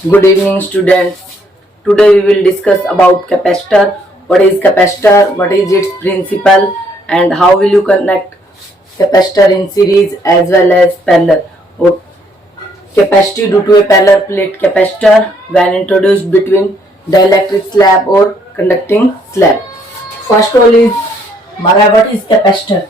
Good evening, students. Today we will discuss about capacitor. What is capacitor? What is its principle? And how will you connect capacitor in series as well as parallel? Or capacity due to a parallel plate capacitor when introduced between dielectric slab or conducting slab. First of all is हमारा what is capacitor?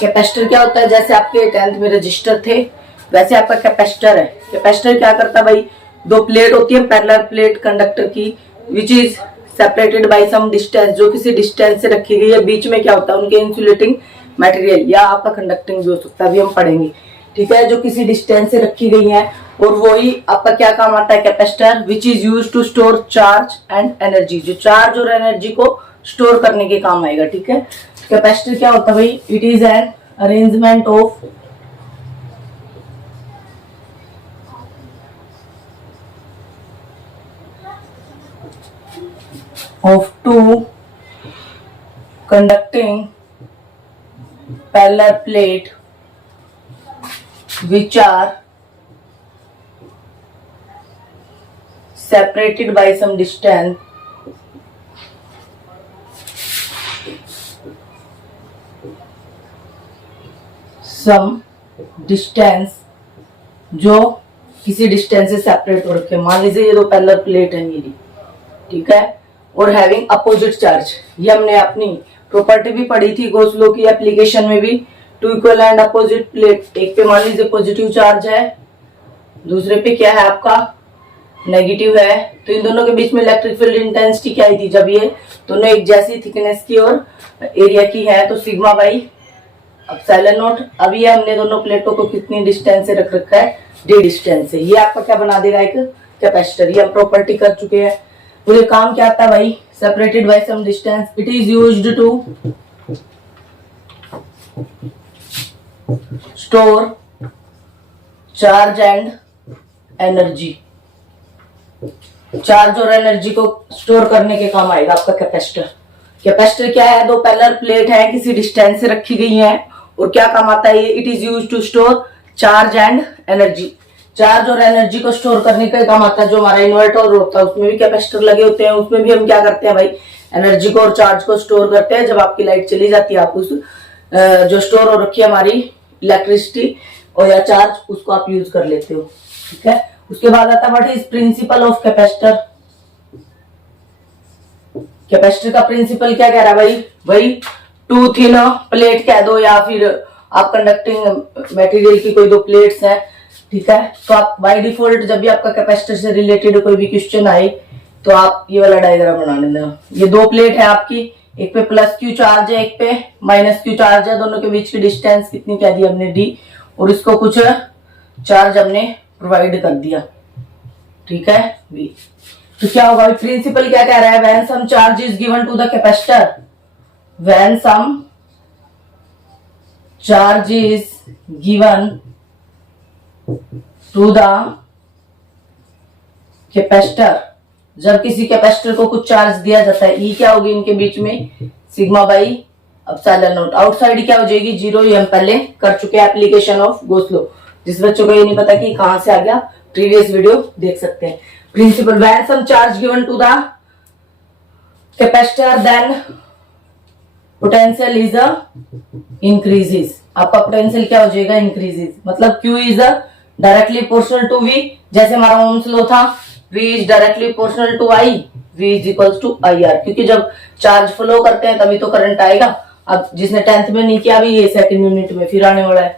Capacitor क्या होता है? जैसे आपके 10th में register थे वैसे आपका कैपेसिटर है। कैपेसिटर क्या करता है भाई? दो प्लेट होती है पैरेलल प्लेट कंडक्टर की which is separated by some distance, जो किसी डिस्टेंस से रखी गई है। बीच में क्या होता है? उनके इंसुलेटिंग मटेरियल या आपका कंडक्टिंग भी हो सकता है, अभी हम पढ़ेंगे। ठीक है, जो किसी डिस्टेंस से रखी गई है और वही आपका क्या काम आता है? Capacitor which is use to store charge and energy, जो चार्ज और एनर्जी को स्टोर करने के काम आएगा। ठीक है, कैपेसिटर क्या होता है भाई? It is an arrangement of two conducting parallel plate which are separated by some distance जो किसी डिस्टेंस से सेपरेट हो रखे। मान लीजिए ये दो पैरेलल प्लेट है मेरी, ठीक है, और हैविंग अपोजिट चार्ज। ये हमने अपनी प्रॉपर्टी भी पढ़ी थी गॉस लॉ की एप्लीकेशन में भी। Two equal and opposite plate, एक पे मान लीजिए पॉजिटिव चार्ज है, दूसरे पे क्या है आपका? नेगेटिव है। तो इन दोनों के बीच में इलेक्ट्रिक फील्ड इंटेंसिटी क्या आई थी? जब ये दोनों एक जैसी थिकनेस की और एरिया की है तो सिग्मा बाई एप्सिलॉन नॉट। अभी ये हमने दोनों प्लेटों को कितनी डिस्टेंस से रख रखा है? डी डिस्टेंस से। ये आपका क्या बना देगा? एक कैपेसिटर। ये हम प्रॉपर्टी कर चुके हैं। तो ये काम क्या आता है भाई? Separated by some distance, it is used to store charge and energy. Charge और एनर्जी को स्टोर करने के काम आएगा आपका कैपेसिटर। कैपेसिटर क्या है? दो पैरेलल प्लेट है, किसी डिस्टेंस से रखी गई है और क्या काम आता है? It is used to store charge and energy. Charge और एनर्जी को स्टोर करने का काम आता है। जो हमारा इन्वर्टर होता है उसमें भी कैपेसिटर लगे होते हैं, उसमें भी हम क्या करते हैं भाई? एनर्जी को और चार्ज को स्टोर करते हैं। जब आपकी लाइट चली जाती है आप उस जो स्टोर हो रखी है हमारी इलेक्ट्रिसिटी और या चार्ज, उसको आप यूज कर लेते हो। ठीक है, उसके बाद आता है what is principal of capacitor. Capacitor का प्रिंसिपल क्या कह रहा है भाई? वही टू थिन प्लेट कह दो या फिर आप कंडक्टिंग मटेरियल की कोई दो प्लेट्स हैं। ठीक है, तो आप बाय डिफॉल्ट जब भी आपका कैपेसिटर से रिलेटेड कोई भी क्वेश्चन आए तो आप ये वाला डायग्राम बना लेना। ये दो प्लेट है आपकी, एक पे प्लस क्यू चार्ज है, एक पे माइनस क्यू चार्ज है। दोनों के बीच की डिस्टेंस कितनी कह दी हमने? डी, और इसको कुछ चार्ज हमने प्रोवाइड कर दिया। ठीक है, वी। तो क्या होगा? प्रिंसिपल क्या कह रहा है? When some charge is given to the capacitor, when some charge is given to the capacitor, जब किसी कैपेसिटर को कुछ चार्ज दिया जाता है, ई क्या होगी इनके बीच में? Sigma by epsilon not. Outside क्या हो जाएगी? जीरो। ये हम पहले कर चुके हैं एप्लीकेशन ऑफ गॉस लॉ। जिस बच्चों को ये नहीं पता कि कहां से आ गया, प्रीवियस वीडियो देख सकते हैं। Principle, when some charge given to the capacitor then potential is increases. आपका पोटेंशियल क्या हो जाएगा? इंक्रीजेस। मतलब Q is directly proportional to V। जैसे हमारा ओम्स लॉ था, V is directly proportional to I, V is equals to IR। क्योंकि जब चार्ज फ्लो करते हैं तभी तो करंट आएगा। अब जिसने 10th में नहीं किया, अभी ये सेकंड यूनिट में फिर आने वाला है।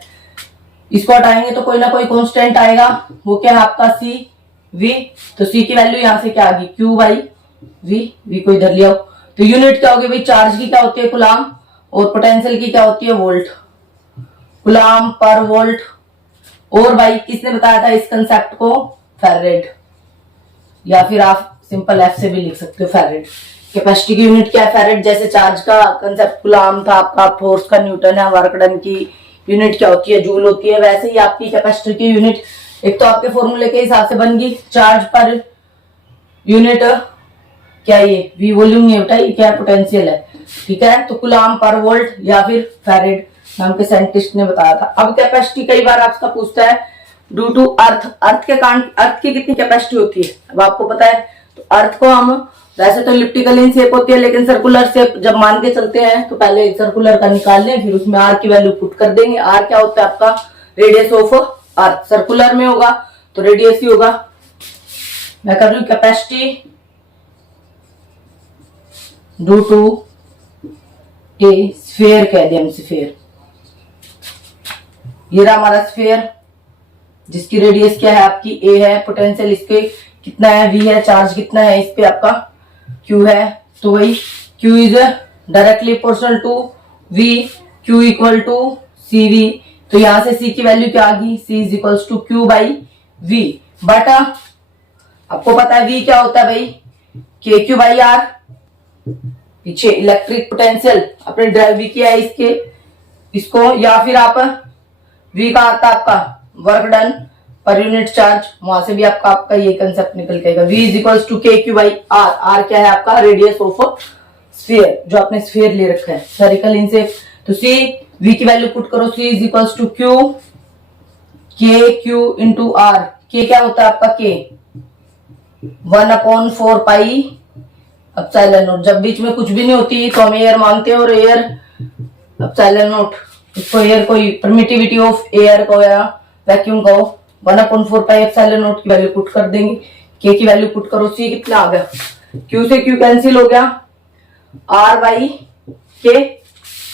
इसको हटाएंगे तो कोई ना कोई कांस्टेंट आएगा, वो क्या है आपका? C V। तो C की वैल्यू यहां से क्या आ गई? Q by V। V को इधर लिया। तो यूनिट क्या होगी भाई? चार्ज की क्या होती है? कूलाम, और पोटेंशियल की क्या होती है? वोल्ट। कूलाम पर वोल्ट। और भाई किसने बताया था इस कंसेप्ट को? फैराड, या फिर आप सिंपल F से भी लिख सकते हो फैराड। कैपेसिटी की यूनिट क्या है? फैराड। जैसे चार्ज का कंसेप्ट कूलाम था आपका, फोर्स का न्यूटन है, वर्क डन की यूनिट क्या होती है? जूल होती है। वैसे ही आपकी कैपेसिटर की यूनिट एक तो आपके फॉर्मूले के हिसाब से बन गई, चार्ज पर यूनिट क्या? ये वी वॉल्यूम ये बताइए क्या पोटेंशियल है। ठीक है, तो कूलाम पर वोल्ट या फिर फैराड नाम के साइंटिस्ट ने बताया था। अब कैपेसिटी कई बार आपका पूछता है ड्यू टू अर्थ के कारण अर्थ की कितनी कैपेसिटी होती है अब आपको पता है। तो अर्थ को हम वैसे तो इलिप्टिकल इन शेप होती है लेकिन सर्कुलर शेप जब मान के चलते हैं तो पहले सर्कुलर का निकाल लें फिर उसमें आर की वैल्यू पुट कर देंगे। आर क्या होता है आपका रेडियस ऑफ अर्थ, सर्कुलर में होगा तो रेडियस ही होगा। मैं कर रही हूँ capacity due to a sphere कह दिया हम, स्फीयर। ये रहा हमारा स्फीयर जिसकी रेडियस क्या है आपकी ए है, पोटेंशियल इसके कितना है वी है, चार्ज कितना है इस पे आपका क्यू है। तो वही Q is directly proportional to V, Q equal to C V. तो यहां से सी की वैल्यू क्या आ गई, C is equal to Q by V. But आपको पता है वी क्या होता है भाई, के क्यू बाई आर। पीछे इलेक्ट्रिक पोटेंशियल अपने ड्राइव वी किया है इसको, या फिर आप वी का आता है आपका work done per unit charge, वहां से भी आपका ये कंसेप्ट निकल के आएगा। v इज इक्वल टू के क्यू बाई आर। आर क्या है आपका रेडियस ऑफ स्फीयर, जो आपने स्फीयर ले रखा है स्फेरिकल इनसे। तो सी v की वैल्यू पुट करो, c is equal to Q K Q into R. K क्या होता है आपका के 1/4 पाई एप्सिलॉन नॉट। जब बीच में कुछ भी नहीं होती तो हम एयर मानते हैं और एयर एप्सिलॉन नॉट, इसको एयर कोई परमिटिविटी ऑफ एयर को या वैक्यूम को 1/4 पाई एप्सिलॉन नॉट की वैल्यू पुट कर देंगे। के की वैल्यू पुट करो, सी कितना आ गया, क्यू से क्यू कैंसिल हो गया, आर बाई के।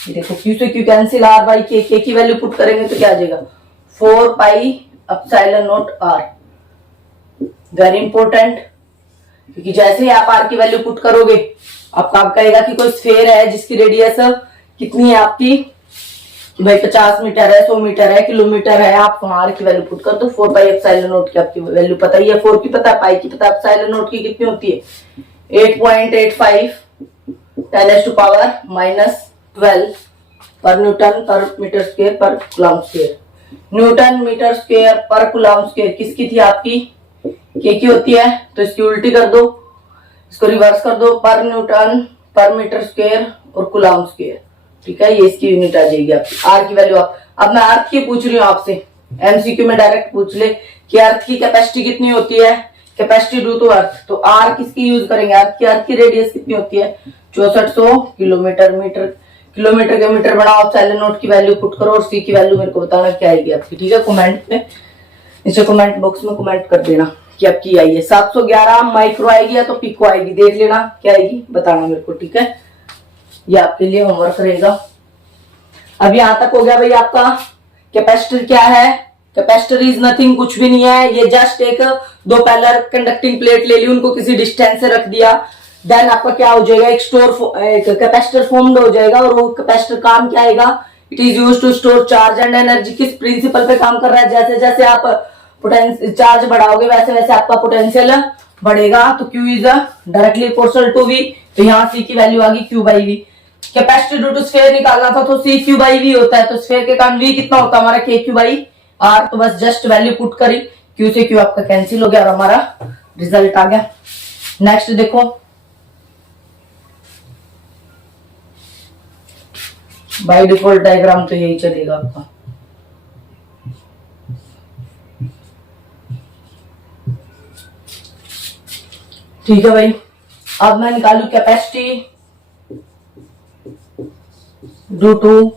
देखो क्यू से क्यू कैंसिल, आर बाई के की वैल्यू पुट करेंगे तो क्या आ जाएगा 4 pi epsilon nought R. Very important, क्योंकि जैसे ही आप आर की वैल्यू पुट करोगे आपका कहेगा कि कोई स्फीयर है जिसकी रेडियस कितनी है आपकी, कि भाई 50 मीटर है, 100 मीटर है, किलोमीटर है, आप वहां आर की वैल्यू पुट कर दो। 4 पाई एप्सिलॉन नॉट की आपकी वैल्यू पता ही है, 4 की पता है, पाई की पता है, एप्सिलॉन नॉट की कितनी होती है 8.85 10⁻⁻12 पर न्यूटन पर मीटर स्क्वायर पर coulomb square. Newton metre square पर कूलम स्क्वायर किसकी थी आपकी, के की होती है। तो इसकी उल्टी कर दो, इसको रिवर्स कर दो, पर न्यूटन पर मीटर स्क्वायर और कूलम स्क्वायर। ठीक है, ये इसकी यूनिट आ जाएगी आपकी। आर की वैल्यू अब मैं अर्थ की पूछ रही हूँ आपसे, एमसीक्यू में डायरेक्ट पूछ ले कि अर्थ की कैपेसिटी कितनी होती है, कैपेसिटी ड्यू टू अर्थ। तो आर किसकी यूज करेंगे, अर्थ की रेडियस कितनी होती है 6400 किलोमीटर। किलोमीटर के मीटर बनाओ, एप्सिलॉन नॉट की वैल्यू पुट करो और सी की वैल्यू मेरे को बताना क्या आएगी आपकी। ठीक है, कमेंट में नीचे कमेंट बॉक्स में कमेंट कर देना कि आपकी आई है 711 माइक्रो आएगी या तो पिको आएगी, देख लेना क्या आएगी, बताना मेरे को। ठीक है, ये आपके लिए होमवर्क रहेगा। अब यहां तक हो गया भाई आपका कैपेसिटर क्या है। कैपेसिटर इज नथिंग, कुछ भी नहीं है, ये जस्ट एक दो पैरेलल कंडक्टिंग प्लेट ले ली, उनको किसी डिस्टेंस से रख दिया, देन आपका क्या हो जाएगा एक कैपेसिटर फॉर्म्ड हो जाएगा। और वो कैपेसिटर काम क्या आएगा, it is used to store charge and energy. किस प्रिंसिपल पे काम कर रहा है, जैसे जैसे आप चार्ज बढ़ाओगे वैसे वैसे आपका पोटेंशियल बढ़ेगा। तो Q is directly proportional to V। तो यहाँ C की वैल्यू आ गई Q by V। Capacity due to sphere निकालना था तो C Q बाई V होता है, तो स्फीयर के कारण V कितना होता है हमारा K Q बाई R। तो बस जस्ट वैल्यू पुट करी, Q से Q आपका कैंसिल हो गया और हमारा रिजल्ट आ गया। नेक्स्ट देखो, बाय डिफॉल्ट डायग्राम तो यही चलेगा आपका। ठीक है भाई, अब मैं निकालू capacity due to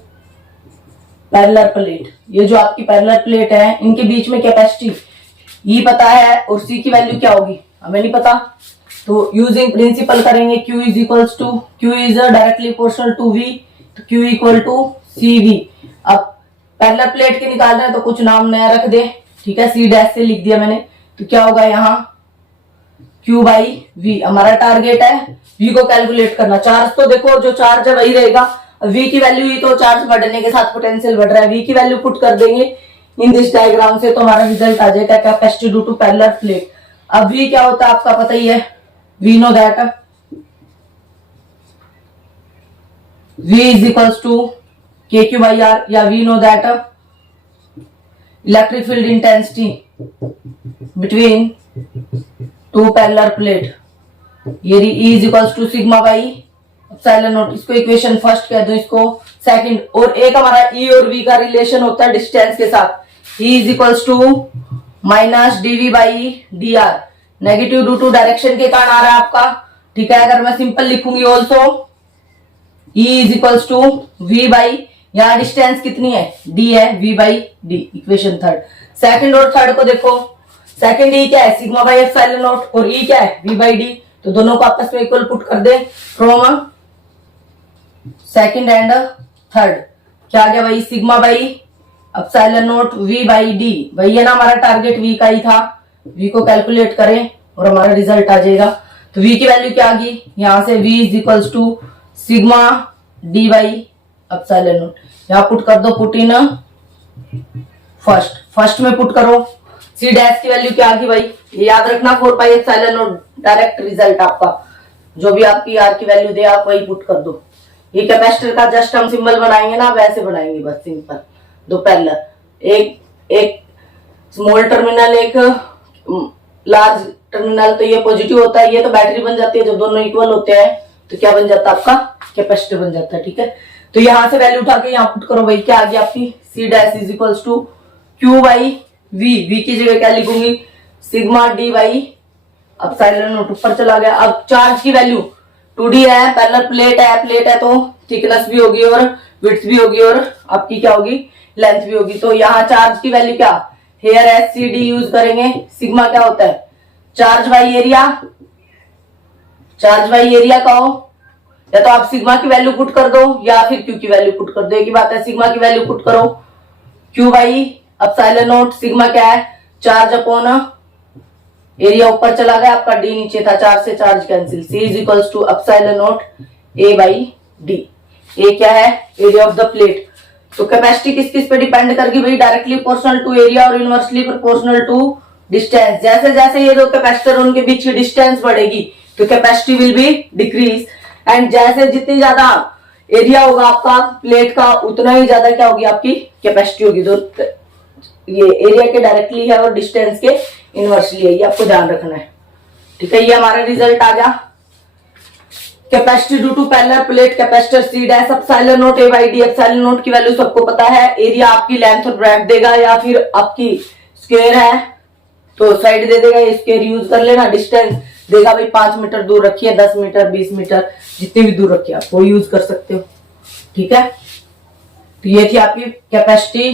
parallel plate. ये जो आपकी पैरेलल प्लेट है इनके बीच में कैपेसिटी ये पता है और सी की वैल्यू क्या होगी हमें नहीं पता। तो यूजिंग प्रिंसिपल करेंगे, Q is equals to, Q is directly proportional to V, तो Q इक्वल टू CV। अब पैरेलल प्लेट के निकालना है तो कुछ नाम नया रख दे। ठीक है, C डैश से लिख दिया मैंने, तो क्या होगा यहाँ Q बाई V। हमारा टारगेट है V को कैलकुलेट करना। चार्ज तो देखो जो चार्ज है वही रहेगा, V की वैल्यू ही तो चार्ज बढ़ने के साथ पोटेंशियल बढ़ रहा है, V की वैल्यू पुट कर देंगे इन दिस डायग्राम से तो हमारा रिजल्ट आ जाएगा capacity due to parallel plate. अब V क्या होता है आपका पता ही है, V know that V is equals to KQ by R, या V know that electric field intensity between two parallel plate, ये E is equals to sigma by epsilon naught. इसको इक्वेशन फर्स्ट कह दो, इसको सेकंड। और एक हमारा E और V का रिलेशन होता है डिस्टेंस के साथ, E is equals to minus D V by D R, negative due to direction के कारण आ रहा है आपका, ठीक है। अगर मैं सिंपल लिखूंगी also E is equals to V by, यहाँ डिस्टेंस कितनी है D है, V by D, equation third. Second और थर्ड को देखो, सेकंड E क्या है सिग्मा बाई एप्सिलॉन नॉट, और E क्या है V बाई डी, तो दोनों को आपस में इक्वल पुट कर they from second and third, क्या आ गया भाई sigma by epsilon not V by D, वही है ना हमारा टारगेट V का ही था, V को कैलकुलेट करें और हमारा रिजल्ट आ जाएगा। तो V की वैल्यू क्या आ गई, यहां से V is equals to sigma D by epsilon naught, यहाँ पुट कर दो, पुट इन फर्स्ट में पुट करो, C डैश की वैल्यू क्या आ गई भाई, ये याद रखना 4 pi epsilon naught, direct result आपका, जो भी आपकी R की वैल्यू दे आप वही पुट कर दो। ये कैपेसिटर का जस्ट हम सिंबल बनाएंगे ना, वैसे बनाएंगे बस सिंपल, दो पैरेलल, एक स्मॉल टर्मिनल एक लार्ज टर्मिनल, तो ये पॉजिटिव होता है, ये तो बैटरी बन जाती है, जब दोनों इक्वल होते हैं तो क्या बन जाता है आपका कैपेसिटर बन जाता है, ठीक है। तो यहां से वैल्यू उठा के यहाँ पुट करो भाई, क्या आ गया आपकी C dash is equals to Q by V की जगह क्या लिखूंगी sigma D by epsilon naught, ऊपर चला गया। अब चार्ज की वैल्यू 2D है, पैरेलल प्लेट है तो थिकनेस भी होगी और विड्थ भी होगी और आपकी क्या होगी लेंथ भी होगी, तो यहाँ चार्ज की वैल्यू क्या, हेयर SCD यूज करेंगे, सिग्मा क्या होता है charge by area, charge by area का हो, या तो आप सिग्मा की वैल्यू पुट कर दो या फिर क्यू की वैल्यू पुट कर दो, एक ही बात है, सिग्मा की वैल्यू पुट करो Q by epsilon not, sigma क्या है चार्ज अपॉन एरिया, ऊपर चला गया आपका डी नीचे था, चार्ज से charge cancel, C is equals to epsilon not A by D, A क्या है एरिया ऑफ द प्लेट। तो कैपेसिटी किस किस पे डिपेंड करगी भाई, डायरेक्टली प्रोपोर्शनल टू एरिया और इनवर्सली प्रोपोर्शनल टू डिस्टेंस, जैसे जैसे ये दो कैपेसिटर उनके बीच की डिस्टेंस बढ़ेगी तो capacity will be decrease, and जैसे जितनी ज्यादा एरिया होगा आपका प्लेट का उतना ही ज्यादा क्या होगी आपकी कैपेसिटी होगी, तो ये एरिया के डायरेक्टली है और डिस्टेंस के इनवर्सली है, ये आपको ध्यान रखना है, ठीक है। ये हमारा रिजल्ट आ गया, capacity due to parallel plate capacitor C dash epsilon not A by D, epsilon naught की वैल्यू सबको पता है, एरिया आपकी लेंथ और ब्रेड्थ देगा, या फिर आपकी स्क्वायर है तो साइड दे देगा, ये स्क्वायर यूज कर लेना, डिस्टेंस देगा भाई 5 मीटर दूर रखिए, 10 मीटर 20 मीटर जितनी भी दूर रखिए आप वो यूज कर सकते हो, ठीक है। तो ये थी आपकी capacity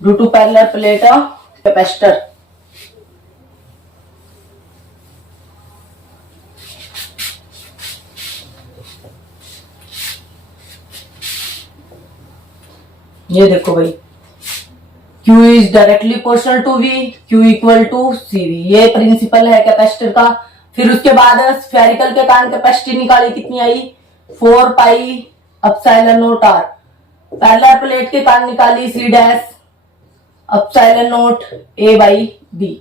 due to parallel plate capacitor. ये देखो भाई Q is directly proportional to V, Q equal to CV, ये प्रिंसिपल है कैपेसिटर का। फिर उसके बाद स्फेरिकल के कारण कैपेसिटी निकाली, कितनी आई 4 pi epsilon not R, parallel plate के कारण निकाली C dash epsilon not A by D,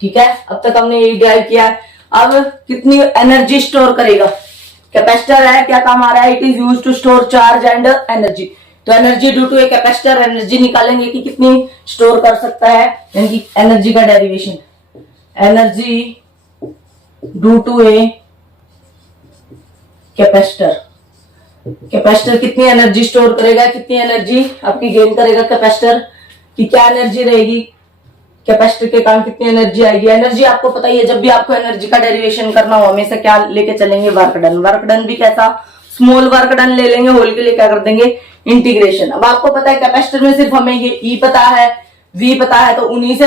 ठीक है। अब तक हमने यही ड्राइव किया है। अब कितनी एनर्जी स्टोर करेगा कैपेसिटर है, क्या काम आ रहा है, it is use to store charge and energy, तो energy due to a capacitor, energy निकालेंगे कि कितनी स्टोर कर सकता है, यानी कि एनर्जी का derivation, energy due to a capacitor, capacitor कितनी एनर्जी स्टोर करेगा, कितनी एनर्जी आपकी गेन करेगा कैपेसिटर की, क्या एनर्जी रहेगी कैपेसिटर के कारण, कितनी एनर्जी आएगी। एनर्जी आपको पता ही है, जब भी आपको एनर्जी का डेरिवेशन करना हो हमेशा क्या लेके चलेंगे वर्क डन, वर्क डन भी कैसा स्मॉल वर्क डन ले लेंगे, होल के लिए क्या कर देंगे इंटीग्रेशन। अब आपको पता है कैपेसिटर में सिर्फ हमें ये E पता है V पता है, तो उन्हीं से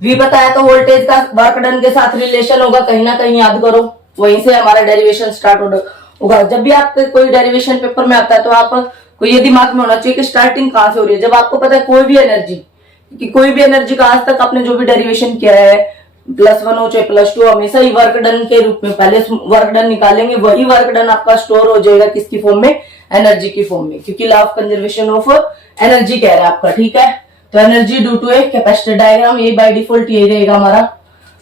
V पता है तो वोल्टेज का वर्क डन के साथ रिलेशन होगा, कहीं ना कहीं याद करो, वहीं से हमारा डेरिवेशन स्टार्ट होगा। जब भी आपके कोई डेरिवेशन पेपर में आता है तो आपको ये दिमाग में होना चाहिए कि स्टार्टिंग कहां से हो रही है। जब आपको पता है कोई भी एनर्जी का आज तक आपने जो भी डेरिवेशन किया है +1 हो चाहे +2, हमेशा ही वर्क डन के रूप में पहले वर्क डन निकालेंगे, वही वर्क डन आपका स्टोर हो जाएगा किसकी फॉर्म में, एनर्जी की फॉर्म में, क्योंकि law of conservation of energy कह रहा है आपका, ठीक है। तो energy due to a capacitor diagram, ये बाय डिफॉल्ट यही रहेगा हमारा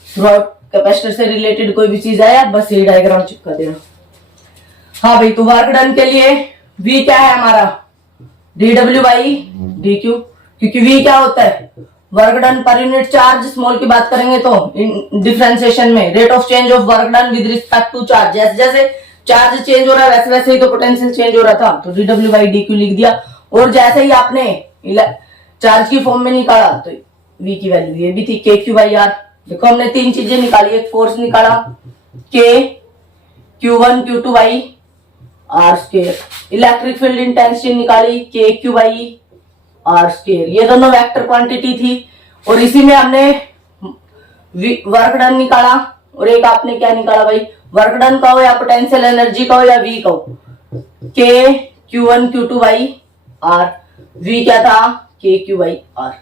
थ्रूआउट, कैपेसिटर से रिलेटेड कोई भी चीज आया बस यही डायग्राम चिपका देना। हाँ भाई, तो वर्क डन के लिए V क्या है हमारा dW बाई dQ, क्योंकि V क्या होता है work done per unit charge, small की बात करेंगे तो डिफरेंशिएशन में rate of change of work done with respect to charge, जैसे जैसे चार्ज चेंज हो रहा है वैसे वैसे ही तो पोटेंशियल चेंज हो रहा था, तो dW बाई dQ लिख दिया। और जैसे ही आपने चार्ज की फॉर्म में निकाला तो वी की वैल्यू ये भी थी के क्यू बाई आर। देखो हमने तीन चीजें निकाली, एक फोर्स निकाला के Q1 Q2 by R square, electric field intensity निकाली के क्यू बाई आर स्क्वायर, ये दोनों वेक्टर क्वांटिटी थी। और इसी में हमने वर्क डन निकाला और एक आपने क्या निकाला भाई, वर्क डन का हो या पोटेंशियल एनर्जी का हो या वी का हो, के Q1 Q2 by are, we क्या था के क्यू बाई आर।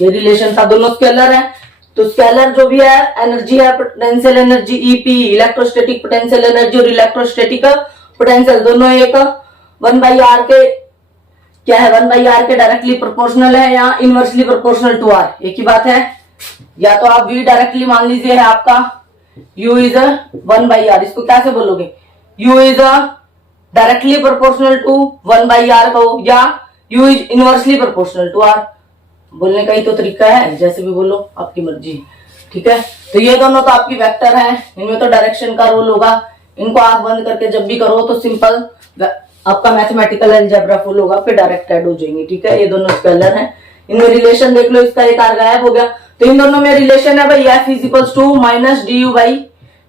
ये रिलेशन था, दोनों स्केलर है तो स्केलर जो भी है एनर्जी है potential energy EP, electrostatic potential energy और इलेक्ट्रोस्टैटिक पोटेंशियल दोनों एक 1/r के क्या है, 1/r के डायरेक्टली प्रोपोर्शनल है या इनवर्सली प्रोपोर्शनल टू आर, एक ही बात है। या तो आप v डायरेक्टली मान लीजिए है आपका u इज 1/r, इसको कैसे बोलोगे, u is directly proportional to 1/r कहो या u is inversely proportional to r, बोलने का ही तो तरीका है, जैसे भी बोलो आपकी मर्जी, ठीक है। तो ये दोनों तो आपकी वेक्टर है, इनमें तो डायरेक्शन का रोल होगा, इनको आंख बंद करके जब भी करो तो सिंपल आपका मैथमेटिकल अलजेब्रा फुल होगा, फिर डायरेक्ट ऐड हो जाएंगे, ठीक है। ये दोनों स्केलर हैं, इनमें रिलेशन देख लो, इसका एक आर गायब हो गया, तो इन दोनों में रिलेशन है भाई f is equals to minus D U by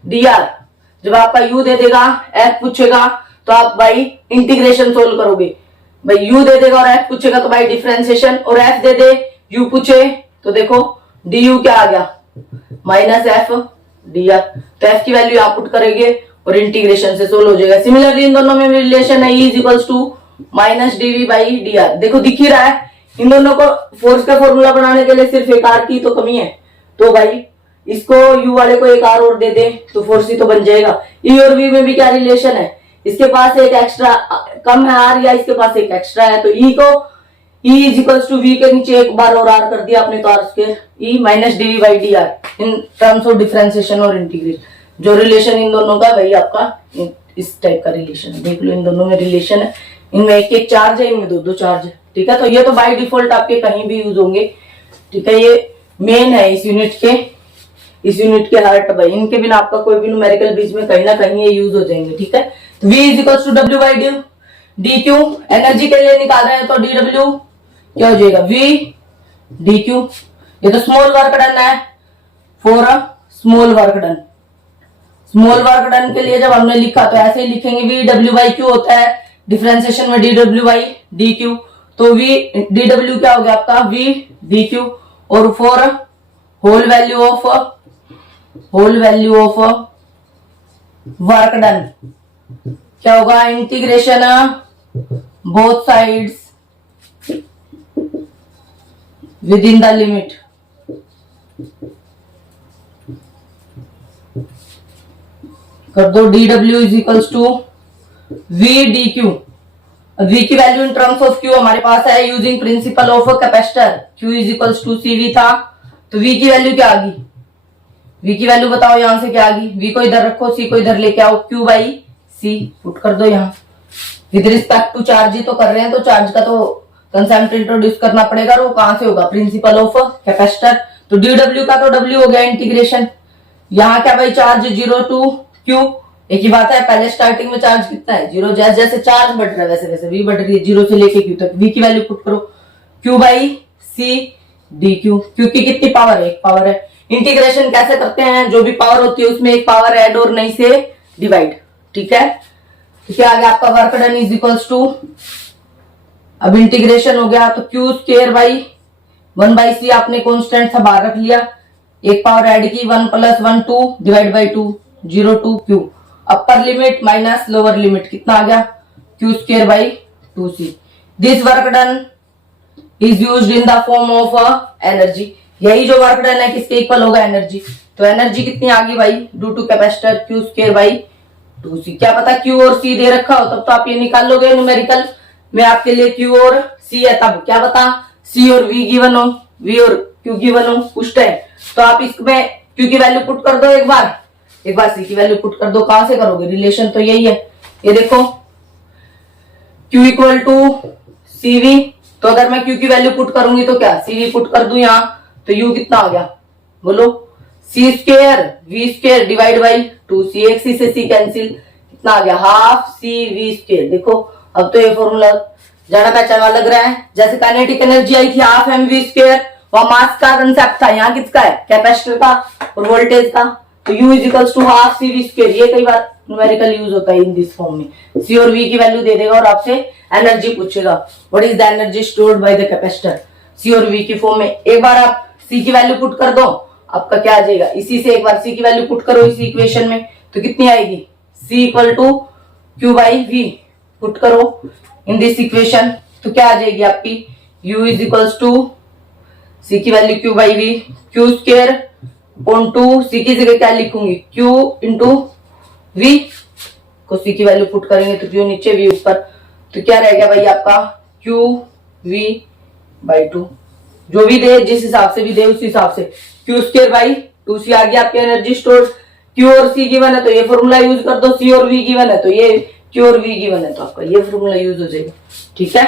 D R. जब आपका u दे देगा f पूछेगा तो आप भाई इंटीग्रेशन सोल्व करोगे, भाई u दे देगा और f पूछेगा तो भाई डिफरेंशिएशन, और f दे दे u पूछे तो देखो du क्या आ गया माइनस एफ डी आर, तो f की वैल्यू आप पुट करेंगे और इंटीग्रेशन से सोल्व हो जाएगा। सिमिलरली इन दोनों में रिलेशन है E is equals to minus D V by D R. देखो दिख ही रहा है, इन दोनों को फोर्स का फॉर्मूला बनाने के लिए सिर्फ एक आर की तो कमी है, तो भाई इसको U वाले को एक आर और दे दे तो फोर्स ही तो बन जाएगा। E और V में भी क्या रिलेशन है, इसके पास एक एक्स्ट्रा कम है आर या इसके पास एक एक्स्ट्रा है, तो E को E is equals to V के नीचे एक बार और आर कर दिया आपने तो R square E minus D V by D R in terms of differentiation और इंटीग्रेशन। जो रिलेशन इन दोनों का वही आपका इस टाइप का रिलेशन है, देख लो इन दोनों में रिलेशन है, इनमें एक एक चार्ज है, इनमें दो दो चार्ज है, ठीक है। तो ये तो बाय डिफॉल्ट आपके कहीं भी यूज होंगे, ठीक है। ये मेन है इस यूनिट के हार्ट भाई, इनके बिना आपका कोई भी न्यूमेरिकल बीच में कहीं ना कहीं ये यूज हो जाएंगे, ठीक है। तो V is equal to W by D Q, energy के लिए निकाल रहे हैं तो डी डब्ल्यू क्या हो जाएगा V डी क्यू। ये तो स्मॉल वर्क डन है for small work done, small work done के लिए जब हमने लिखा तो ऐसे ही लिखेंगे V डब्ल्यू बाई क्यू होता है, डिफरेंशिएशन में D W by D Q, तो V डी डब्ल्यू क्या हो गया आपका V डी क्यू, और for whole value of work done क्या होगा, integration both sides within the limit कर दो, D W is equals to V D Q. V की value in terms of Q हमारे पास है using principle of capacitor, Q is equals to CV था, तो V की value क्या आ गई, V की वैल्यू बताओ यहां से क्या आ गई, V को इधर रखो, C को इधर लेके आओ, Q बाई C पुट कर दो यहाँ। विद रिस्पेक्ट टू चार्ज ही तो कर रहे हैं, तो चार्ज का तो कंसेप्ट इंट्रोड्यूस करना पड़ेगा, और वो कहां से होगा, प्रिंसिपल ऑफ कैपेसिटर। तो DW का तो W हो गया इंटीग्रेशन, यहाँ क्या भाई चार्ज 0 टू Q, एक ही बात है, पहले स्टार्टिंग में चार्ज कितना है 0, जैसे जैसे चार्ज बढ़ रहा है वैसे वैसे V बढ़ रही है 0 से लेके Q तक। V की वैल्यू पुट करो Q by C D Q, Q की कितनी पावर है, एक पावर है। इंटीग्रेशन कैसे करते हैं, जो भी पावर होती है उसमें एक पावर ऐड और नहीं से डिवाइड, ठीक है। तो क्या आ गया आपका work done is equals to, अब इंटीग्रेशन हो गया तो Q स्क्वायर बाई 1/c आपने कॉन्स्टेंट था बाहर रख लिया, एक पावर ऐड की 1 + 1 2 divide by 2 0 to Q, upper limit minus lower limit कितना आ गया Q square by 2c। This work done is used in the form of energy, यही जो वर्क डन है किसके इक्वल होगा, एनर्जी। तो एनर्जी कितनी आ गई भाई due to capacitor Q square by 2c। क्या पता Q और C दे रखा हो तब तो आप ये निकाल लोगे न्यूमेरिकल में, आपके लिए Q और C है, तब क्या पता C और V गिवन हो, V और Q गिवन हो उस टाइम, तो आप इसमें Q की वैल्यू पुट कर दो, एक बार C की वैल्यू पुट कर दो। कहां से करोगे, रिलेशन तो यही है, ये देखो Q इक्वल टू CV, तो अगर मैं Q की वैल्यू पुट करूंगी तो क्या CV पुट कर दूं यहाँ, तो U कितना आ गया बोलो, C square V square divide by 2c, एक C से C कैंसिल, कितना आ गया हाफ CV स्क्वायर। देखो अब तो ये फॉर्मूला जाना पहचाना लग रहा है, जैसे काइनेटिक एनर्जी आई थी हाफ mv स्क्वायर वहां मास का कंसेप्ट था, यहाँ किसका है, कैपेसिटर का और वोल्टेज का। तो U is equals to half C V square, ये कई बार न्यूमेरिकल यूज होता है इन दिस फॉर्म में। सी और वी की वैल्यू दे देगा और आपसे एनर्जी पूछेगा, what is the energy stored by the capacitor, C और वी की फॉर्म में। एक बार आप सी की वैल्यू पुट कर दो, आपका क्या आ जाएगा, इसी से एक बार सी की वैल्यू पुट करो इस इक्वेशन में, तो कितनी आएगी, C equal to Q by V put करो इन दिस इक्वेशन, तो क्या आ जाएगी आपकी, u is equals to C की value Q by V, Q square upon two, C की जगह क्या लिखूंगी, q इंटू वी, को सी की वैल्यू पुट करेंगे तो q नीचे v ऊपर, तो क्या रहेगा भाई आपका q v बाई टू, जो भी दे जिस हिसाब से भी दे उस हिसाब से, क्यू स्क्वायर बाई टू सी आ गया आपकी एनर्जी स्टोर। क्यू और सी गिवन है तो ये फॉर्मूला यूज कर दो, सी और वी गिवन है तो ये, क्यू और वी गिवन है तो आपका ये फॉर्मूला यूज हो जाएगा। ठीक है,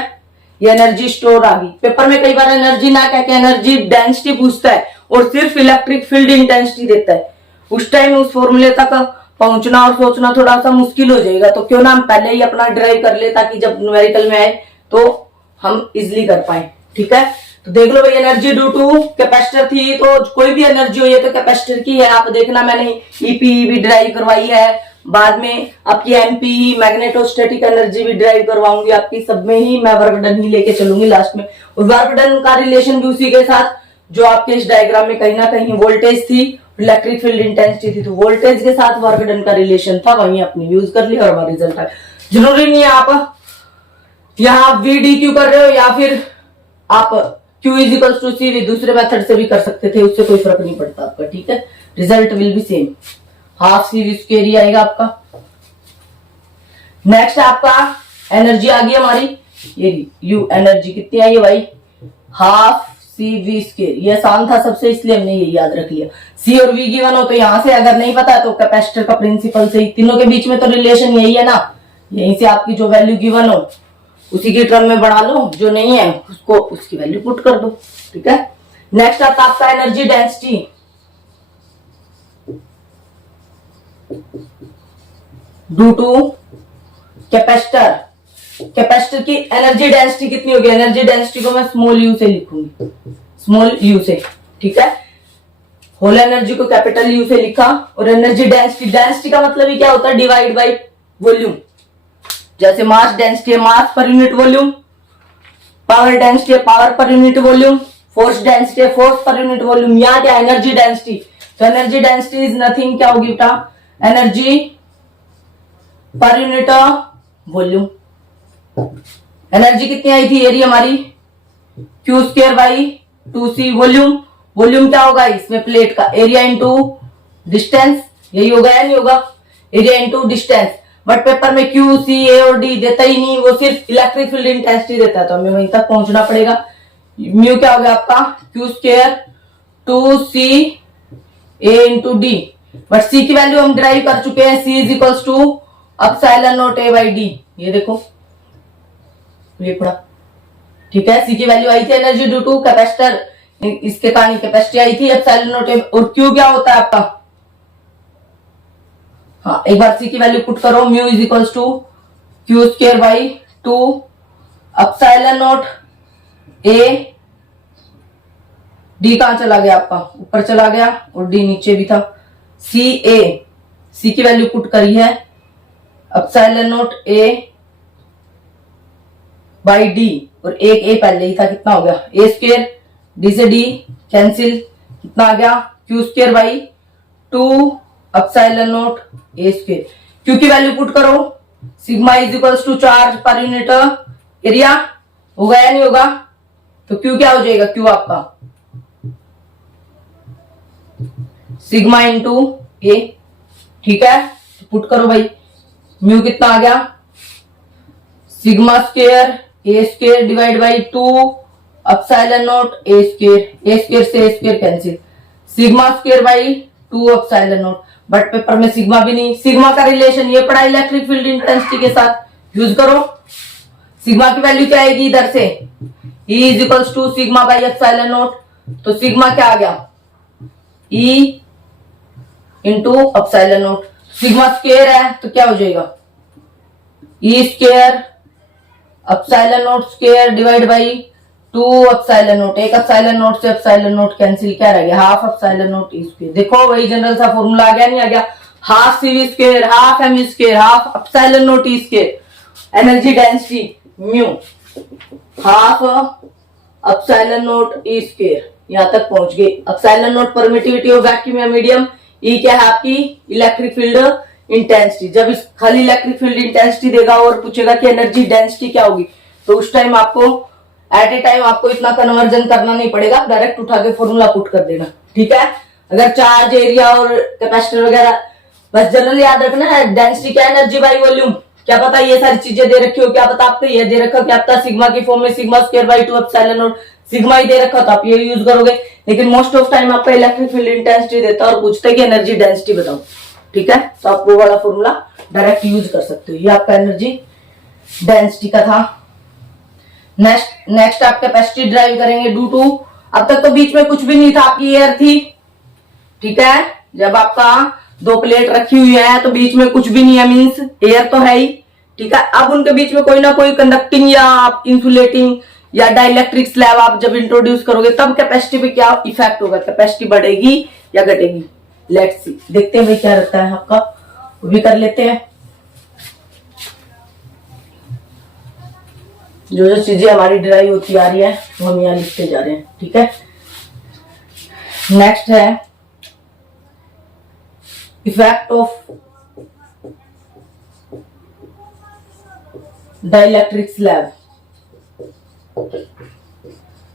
ये एनर्जी स्टोर आ गई। पेपर में कई बार एनर्जी ना कह के एनर्जी डेंसिटी पूछता है और सिर्फ इलेक्ट्रिक फील्ड इंटेंसिटी देता है, उस टाइम उस फॉर्मूले तक पहुंचना और सोचना थोड़ा सा मुश्किल हो जाएगा, तो क्यों ना हम पहले ही अपना ड्राइव कर ले ताकि जब न्यूमेरिकल में आए तो हम इजिली कर पाए। ठीक है, तो देख लो भाई, एनर्जी ड्यू टू कैपेसिटर थी, तो कोई भी एनर्जी हो ये तो कैपेसिटर की है। आप देखना मैंने ईपी भी ड्राइव करवाई है, बाद में आपकी एमपी मैग्नेटोस्टैटिक एनर्जी भी ड्राइव करवाऊंगी आपकी, सब में ही मैं वर्क डन ही लेके चलूंगी लास्ट में। और वर्क डन का रिलेशन भी उसी के साथ जो आपके इस डायग्राम में कहीं ना कहीं वोल्टेज थी, इलेक्ट्रिक फील्ड इंटेंसिटी थी, तो वोल्टेज के साथ वर्क डन का रिलेशन था, वहीं आपने यूज कर लिया और हमारा रिजल्ट आया। जरूरी नहीं है आप यहाँ VDQ कर रहे हो या फिर आप Q इज इक्वल टू सी दूसरे मेथड से भी कर सकते थे, उससे कोई फर्क नहीं पड़ता आपका। ठीक है, result will be same, half C V square ही आएगा आपका। नेक्स्ट आपका एनर्जी आ गई हमारी, ये यू एनर्जी कितनी आई है भाई, हाफ सी वी स्क्वायर। ये आसान था सबसे, इसलिए हमने ये याद रख लिया। सी और वी गिवन हो तो यहाँ से अगर नहीं पता तो कैपेसिटर का प्रिंसिपल से ही, तीनों के बीच में तो रिलेशन यही है ना, यहीं से आपकी जो वैल्यू गिवन हो उसी की टर्म में बढ़ा लो, जो नहीं है उसको उसकी वैल्यू पुट कर दो। ठीक है, नेक्स्ट आता आपका energy density. Due to capacitor, capacitor की एनर्जी डेंसिटी कितनी होगी, एनर्जी डेंसिटी को मैं स्मॉल यू से लिखूंगी, स्मॉल यू से। ठीक है, होल एनर्जी को कैपिटल यू से लिखा, और एनर्जी डेंसिटी, डेंसिटी का मतलब ही क्या होता है, डिवाइड बाई वॉल्यूम। जैसे मास डेंसिटी है मास पर यूनिट वॉल्यूम, पावर डेंसिटी है पावर पर यूनिट वॉल्यूम, फोर्स डेंसिटी है फोर्स पर यूनिट वॉल्यूम। यहाँ क्या एनर्जी डेंसिटी, तो एनर्जी डेंसिटी इज नथिंग, क्या होगी बेटा, एनर्जी पर यूनिट वॉल्यूम। एनर्जी कितनी आई थी, एरिया हमारी Q square by two C, volume, volume क्या होगा इसमें प्लेट का, एरिया इंटू डिस्टेंस, यही होगा या नहीं होगा, area into distance. But paper में क्यू सी ए और डी देता ही नहीं, वो सिर्फ इलेक्ट्रिक फील्ड इंटेंसिटी देता है, तो हमें वहीं तक पहुंचना पड़ेगा। म्यू क्या होगा आपका, Q square two C A into D, but C की वैल्यू हम ड्राइव कर चुके हैं, C is equals to epsilon not A by D, ये देखो ये पड़ा। ठीक है, सी की वैल्यू आई थी एनर्जी ड्यू टू कैपेसिटर, इसके कारण कैपेसिटी आई थी एप्सिलॉन नॉट ए, और क्यू क्या होता है आपका, हाँ एक बार सी की वैल्यू पुट करो, mu is equals to Q square by two epsilon not A, D कहां चला गया आपका, ऊपर चला गया और डी नीचे भी था, सी ए, सी की वैल्यू पुट करी है epsilon not A by D, और एक ए पहले ही था, कितना हो गया ए स्क्वायर, डी से डी कैंसिल, कितना आ गया Q square by two epsilon not A square. Q की वैल्यू पुट करो, sigma is equals to charge per unit area, होगा या नहीं होगा, तो क्यू क्या हो जाएगा, क्यू आपका सिग्मा इंटू ए। ठीक है, तो पुट करो भाई, म्यू कितना आ गया, sigma square A square divide by two epsilon not A square, A square से A square cancel, sigma square by two epsilon not. But paper में सिग्मा भी नहीं, सिग्मा का रिलेशन ये पड़ा इलेक्ट्रिक फील्ड इंटेंसिटी के साथ, यूज करो। सिग्मा की वैल्यू क्या आएगी इधर से, E is equals to sigma by epsilon naught, तो सिग्मा क्या आ गया E into epsilon not, sigma square है तो क्या हो जाएगा E square epsilon naught square divide by 2 epsilon naught, एक एप्सिलॉन नॉट से एप्सिलॉन नॉट कैंसिल, क्या रह गया half epsilon naught E square. देखो वही जनरल सा फॉर्मूला आ गया, नहीं आ गया, half C V square half M square half epsilon naught E square, energy density mu half epsilon naught E square, यहां तक पहुंच गए। Epsilon naught permittivity of vacuum या मीडियम, ई क्या है आपकी इलेक्ट्रिक फील्ड इंटेंसिटी। जब इस खाली इलेक्ट्रिक फील्ड इंटेंसिटी देगा और पूछेगा कि एनर्जी डेंसिटी क्या होगी, तो उस टाइम आपको एट ए टाइम आपको इतना कन्वर्जन करना नहीं पड़ेगा, डायरेक्ट उठा के फॉर्मूला पुट कर देना, ठीक है। अगर चार्ज एरिया और कैपेसिटर वगैरह, बस जनरल याद रखना है डेंसिटी क्या एनर्जी बाई वॉल्यूम, क्या पता ये सारी चीजें दे रखी हो, क्या पता आपको ये दे रखा, क्या पता सिग्मा की फॉर्म में sigma square by 2 epsilon not sigma ही दे रखा, तो आप ये यूज करोगे। लेकिन मोस्ट ऑफ टाइम आपका इलेक्ट्रिक फील्ड इंटेंसिटी देता है और पूछता है कि एनर्जी डेंसिटी बताओ, ठीक है। तो आप वो वाला फॉर्मूला डायरेक्ट यूज कर सकते हो। ये आपका एनर्जी डेंसिटी का था। नेक्स्ट आप कैपेसिटी ड्राइव करेंगे ड्यू टू, अब तक तो बीच में कुछ भी नहीं था, आपकी एयर थी, ठीक है। जब आपका 2 प्लेट रखी हुई है तो बीच में कुछ भी नहीं है, मीन्स एयर तो है ही, ठीक है। अब उनके बीच में कोई ना कोई कंडक्टिंग या इंसुलेटिंग या डाइलेक्ट्रिक स्लैब आप जब इंट्रोड्यूस करोगे तब कैपेसिटी पे क्या इफेक्ट होगा, कैपेसिटी बढ़ेगी या घटेगी। लेट्स सी, देखते हैं भाई क्या रहता है आपका, वो भी कर लेते हैं। जो जो चीजें हमारी ड्राइव होती आ रही है वो हम यहाँ लिखते जा रहे हैं, ठीक है। नेक्स्ट है effect of dielectric slab.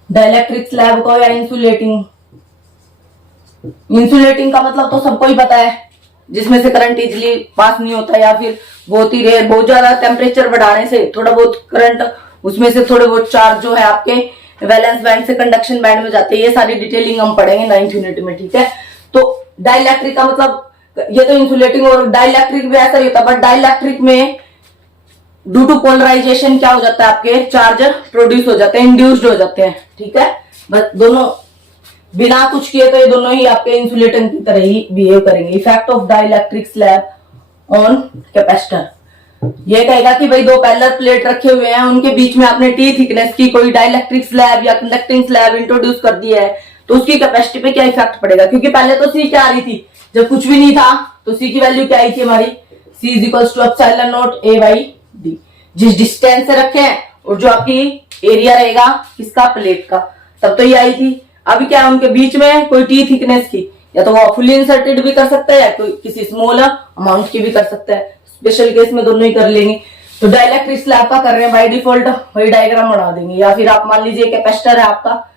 Dielectric slab को या इंसुलेटिंग, इंसुलेटिंग का मतलब तो सबको ही पता है, जिसमें से करंट इजिली पास नहीं होता या फिर बहुत ही रेयर, बहुत ज्यादा टेम्परेचर बढ़ाने से थोड़ा बहुत करंट उसमें से थोड़े बहुत चार्ज जो है आपके वैलेंस बैंड से कंडक्शन बैंड में जाते हैं। ये सारी डिटेलिंग हम पढ़ेंगे 9th यूनिट में, ठीक है। तो डाइलेक्ट्रिक का मतलब ये तो इंसुलेटिंग और डाइलेक्ट्रिक भी ऐसा ही होता है, बट डाइलेक्ट्रिक में ड्यू टू पोलराइजेशन क्या हो जाता है, आपके चार्ज प्रोड्यूस हो जाते हैं, इंड्यूस्ड हो जाते हैं, ठीक है। बस दोनों बिना कुछ किए तो ये दोनों ही आपके इंसुलेटर की तरह ही बिहेव करेंगे। Effect of dielectric slab on capacitor, ये कहेगा कि भाई 2 पैरेलल प्लेट रखे हुए हैं, उनके बीच में आपने टी थिकनेस की कोई डाइलेक्ट्रिक स्लैब या कंडक्टिंग स्लैब इंट्रोड्यूस कर दी है, तो उसकी कैपेसिटी पे क्या इफेक्ट पड़ेगा। क्योंकि पहले तो सी क्या आ रही थी, जब कुछ भी नहीं था तो सी की वैल्यू क्या आई थी हमारी, C is equals to epsilon not A by D, जिस डिस्टेंस से रखे हैं और जो आपकी एरिया रहेगा किसका, प्लेट का, तब तो ये आई थी। अभी क्या है, उनके बीच में कोई टी थिकनेस की, या तो वो फुली इंसर्टेड भी कर सकता है या कोई किसी स्मॉल अमाउंट की भी कर सकता है, स्पेशल केस में दोनों ही कर लेंगे। तो डाइलेक्ट्रिक स्लैब का कर रहे हैं बाय डिफॉल्ट, वही डायग्राम बना देंगे। या फिर आप मान लीजिए कैपेसिटर है आपका,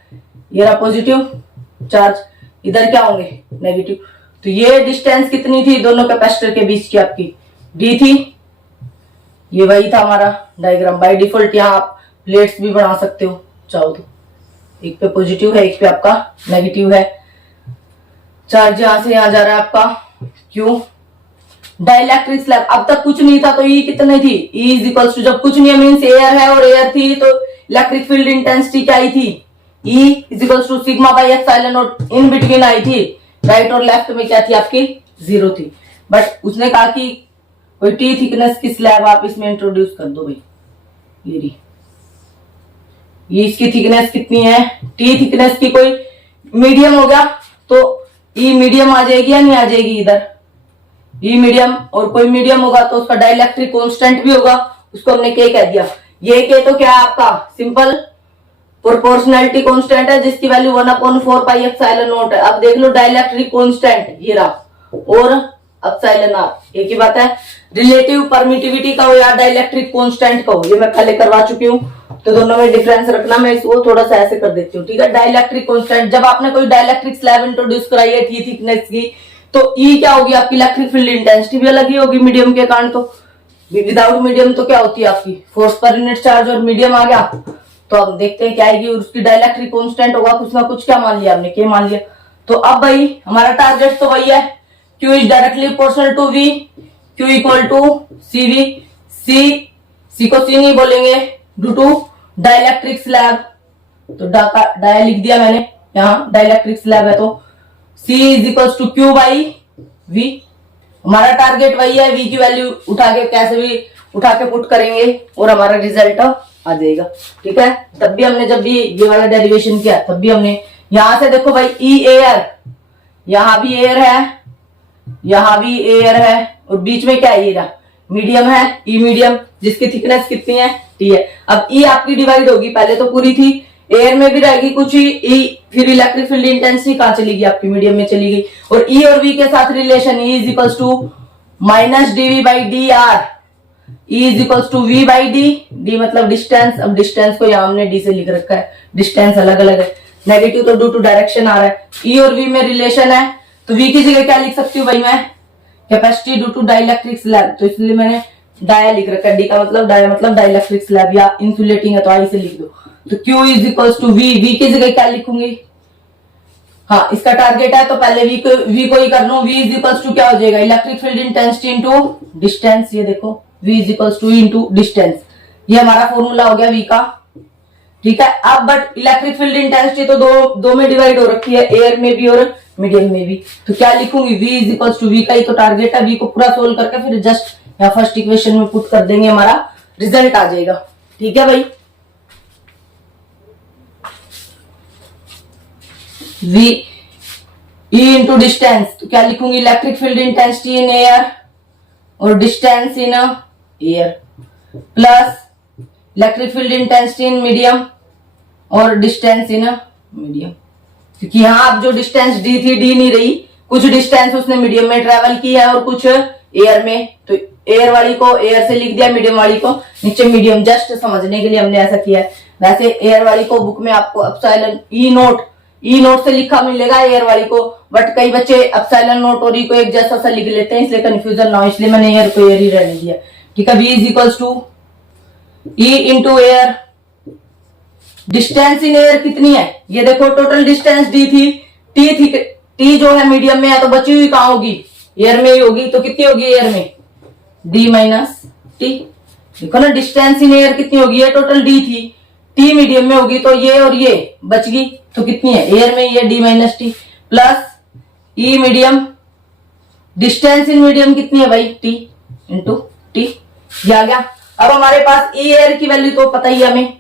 ये रहा पॉजिटिव चार्ज, इधर क्या होंगे नेगेटिव, तो ये डिस्टेंस कितनी थी दोनों कैपेसिटर के बीच की, आपकी डी थी। ये वही था हमारा डायग्राम। बाय डिफॉल्ट यहाँ आप प्लेट्स भी बना सकते हो चाहो तो, एक पे पॉजिटिव है एक पे आपका नेगेटिव है, चार्ज यहां से यहां जा रहा है आपका क्यू। डाइलेक्ट्रिक स्लैब अब तक कुछ नहीं था तो ई कितनी थी, ई इज इक्वल्स टू, जब कुछ नहीं मीन्स एयर है और एयर थी तो इलेक्ट्रिक फील्ड इंटेंसिटी क्या आई थी, E is equals to sigma by epsilon naught, in between आई थी, राइट और लेफ्ट में क्या थी आपकी 0 थी। बट उसने कहा कि कोई टी थिकनेस की स्लैब आप इसमें इंट्रोड्यूस कर दो भाई, ये इसकी थिकनेस कितनी है, टी थिकनेस की कोई मीडियम होगा तो ई मीडियम आ जाएगी या नहीं आ जाएगी, इधर ई मीडियम, और कोई मीडियम होगा तो उसका डाइलेक्ट्रिक कांस्टेंट भी होगा, उसको हमने के कह दिया। ये के तो क्या है आपका सिंपल प्रोपोर्शनैलिटी कांस्टेंट है, जिसकी वैल्यू 1/4 पाई एप्सिलॉन नॉट है। अब देख लो डाइलेक्ट्रिक कांस्टेंट ये रहा, और एप्सिलॉन आर एक ही बात है। रिलेटिव परमिटिविटी का हो या डाइलेक्ट्रिक कांस्टेंट का हो, ये मैं पहले करवा चुकी हूँ, तो दोनों में डिफरेंस रखना। मैं इसको थोड़ा सा ऐसे कर देती हूँ, ठीक है। डाइलेक्ट्रिक कांस्टेंट, जब आपने कोई डाइलेक्ट्रिक स्लैब इंट्रोड्यूस कराई है टी थिकनेस की, तो ई क्या होगी आपकी, इलेक्ट्रिक फील्ड इंटेंसिटी भी अलग ही होगी मीडियम के कारण। तो विदाउट मीडियम तो क्या होती है आपकी फोर्स पर यूनिट चार्ज, और मीडियम आ गया तो अब देखते हैं क्या आएगी, और उसकी डाइलेक्ट्रिक कांस्टेंट होगा कुछ ना कुछ, क्या मान लिया हमने, के मान लिया। तो अब भाई हमारा टारगेट तो वही है, Q is directly proportional to V, Q equal to CV, C को C नहीं बोलेंगे ड्यू टू डाइलेक्ट्रिक स्लैब, तो डाया लिख दिया मैंने यहाँ, डाइलेक्ट्रिक स्लैब है तो C is equal to Q by V। हमारा टारगेट वही है, V की वैल्यू उठा के कैसे भी उठा के पुट करेंगे और हमारा रिजल्ट आ जाएगा। ठीक है, तब भी हमने जब भी ये वाला डेरिवेशन किया तब भी हमने यहां से देखो भाई ई एयर, यहां भी एयर है, यहां भी एयर है, और बीच में क्या है, ये रहा मीडियम है, ई मीडियम, जिसकी थिकनेस कितनी है, टी है। अब ई आपकी डिवाइड होगी, पहले तो पूरी थी, एयर में भी रहेगी कुछ ही ई, फिर इलेक्ट्रिक फील्ड इंटेंसिटी कहां चली गई, आपकी मीडियम में चली गई, और ई और वी के साथ relation E is equals to minus D V by D R, E is equals to V by D, D मतलब डिस्टेंस। अब डिस्टेंस को यहां हमने डी से लिख रखा है, डिस्टेंस अलग अलग है, नेगेटिव तो ड्यू टू डायरेक्शन आ रहा है, ई और वी में रिलेशन है, तो वी की जगह क्या लिख सकती हूँ भाई मैं, capacity due to dielectric slab, तो इसलिए मैंने डाया लिख रखा है, डी का मतलब डाया मतलब डाइलेक्ट्रिक स्लैब, या इंसुलेटिंग है तो आई से लिख दो। तो Q is equals to V, V की जगह क्या लिखूंगी, हाँ इसका टारगेट है तो पहले वी को ही कर लूं, वी इज इक्वल्स टू क्या हो जाएगा, electric field intensity into distance, ये देखो V is equals to into distance, ये हमारा फॉर्मूला हो गया वी का। ठीक है, अब बट इलेक्ट्रिक फील्ड इंटेंसिटी तो दो में डिवाइड हो रखी है, एयर में भी और मीडियम में भी, तो क्या लिखूंगी, V is equals to V का ही तो टारगेट है, वी को पूरा सोल्व करके फिर जस्ट यहाँ फर्स्ट इक्वेशन में पुट कर देंगे, हमारा रिजल्ट आ जाएगा। ठीक है भाई, वी ई इंटू डिस्टेंस, तो क्या लिखूंगी, electric field intensity in air और distance in air, plus electric field intensity in medium और डिस्टेंस इन मीडियम, क्योंकि यहां आप जो डिस्टेंस डी थी, डी नहीं रही, कुछ डिस्टेंस उसने मीडियम में ट्रेवल की है और कुछ एयर में, तो एयर वाली को एयर से लिख दिया, मीडियम वाली को नीचे मीडियम, जस्ट समझने के लिए हमने ऐसा किया है। वैसे एयर वाली को बुक में आपको एप्सिलॉन ई नोट से लिखा मिलेगा एयर वाली को, बट कई बच्चे एप्सिलॉन नोट और ई को एक जैसा सा लिख लेते हैं, इसलिए कंफ्यूजन ना हो, इसलिए मैंने एयर को एयर ही रहने दिया। ठीक है, V is equals to E into air, distance in air कितनी है, ये देखो टोटल डिस्टेंस डी थी, टी जो है मीडियम में है, तो बची हुई कहां होगी, एयर में ही होगी, तो कितनी होगी एयर में, डी माइनस टी। देखो ना डिस्टेंस इन एयर कितनी होगी, ये टोटल डी थी, टी मीडियम में होगी, तो ये और ये बच गई, तो कितनी है एयर में, ये D minus T, plus E medium, distance in medium कितनी है भाई, टी इंटू टी, ये आ गया। अब हमारे पास ई एयर की वैल्यू तो पता ही है हमें,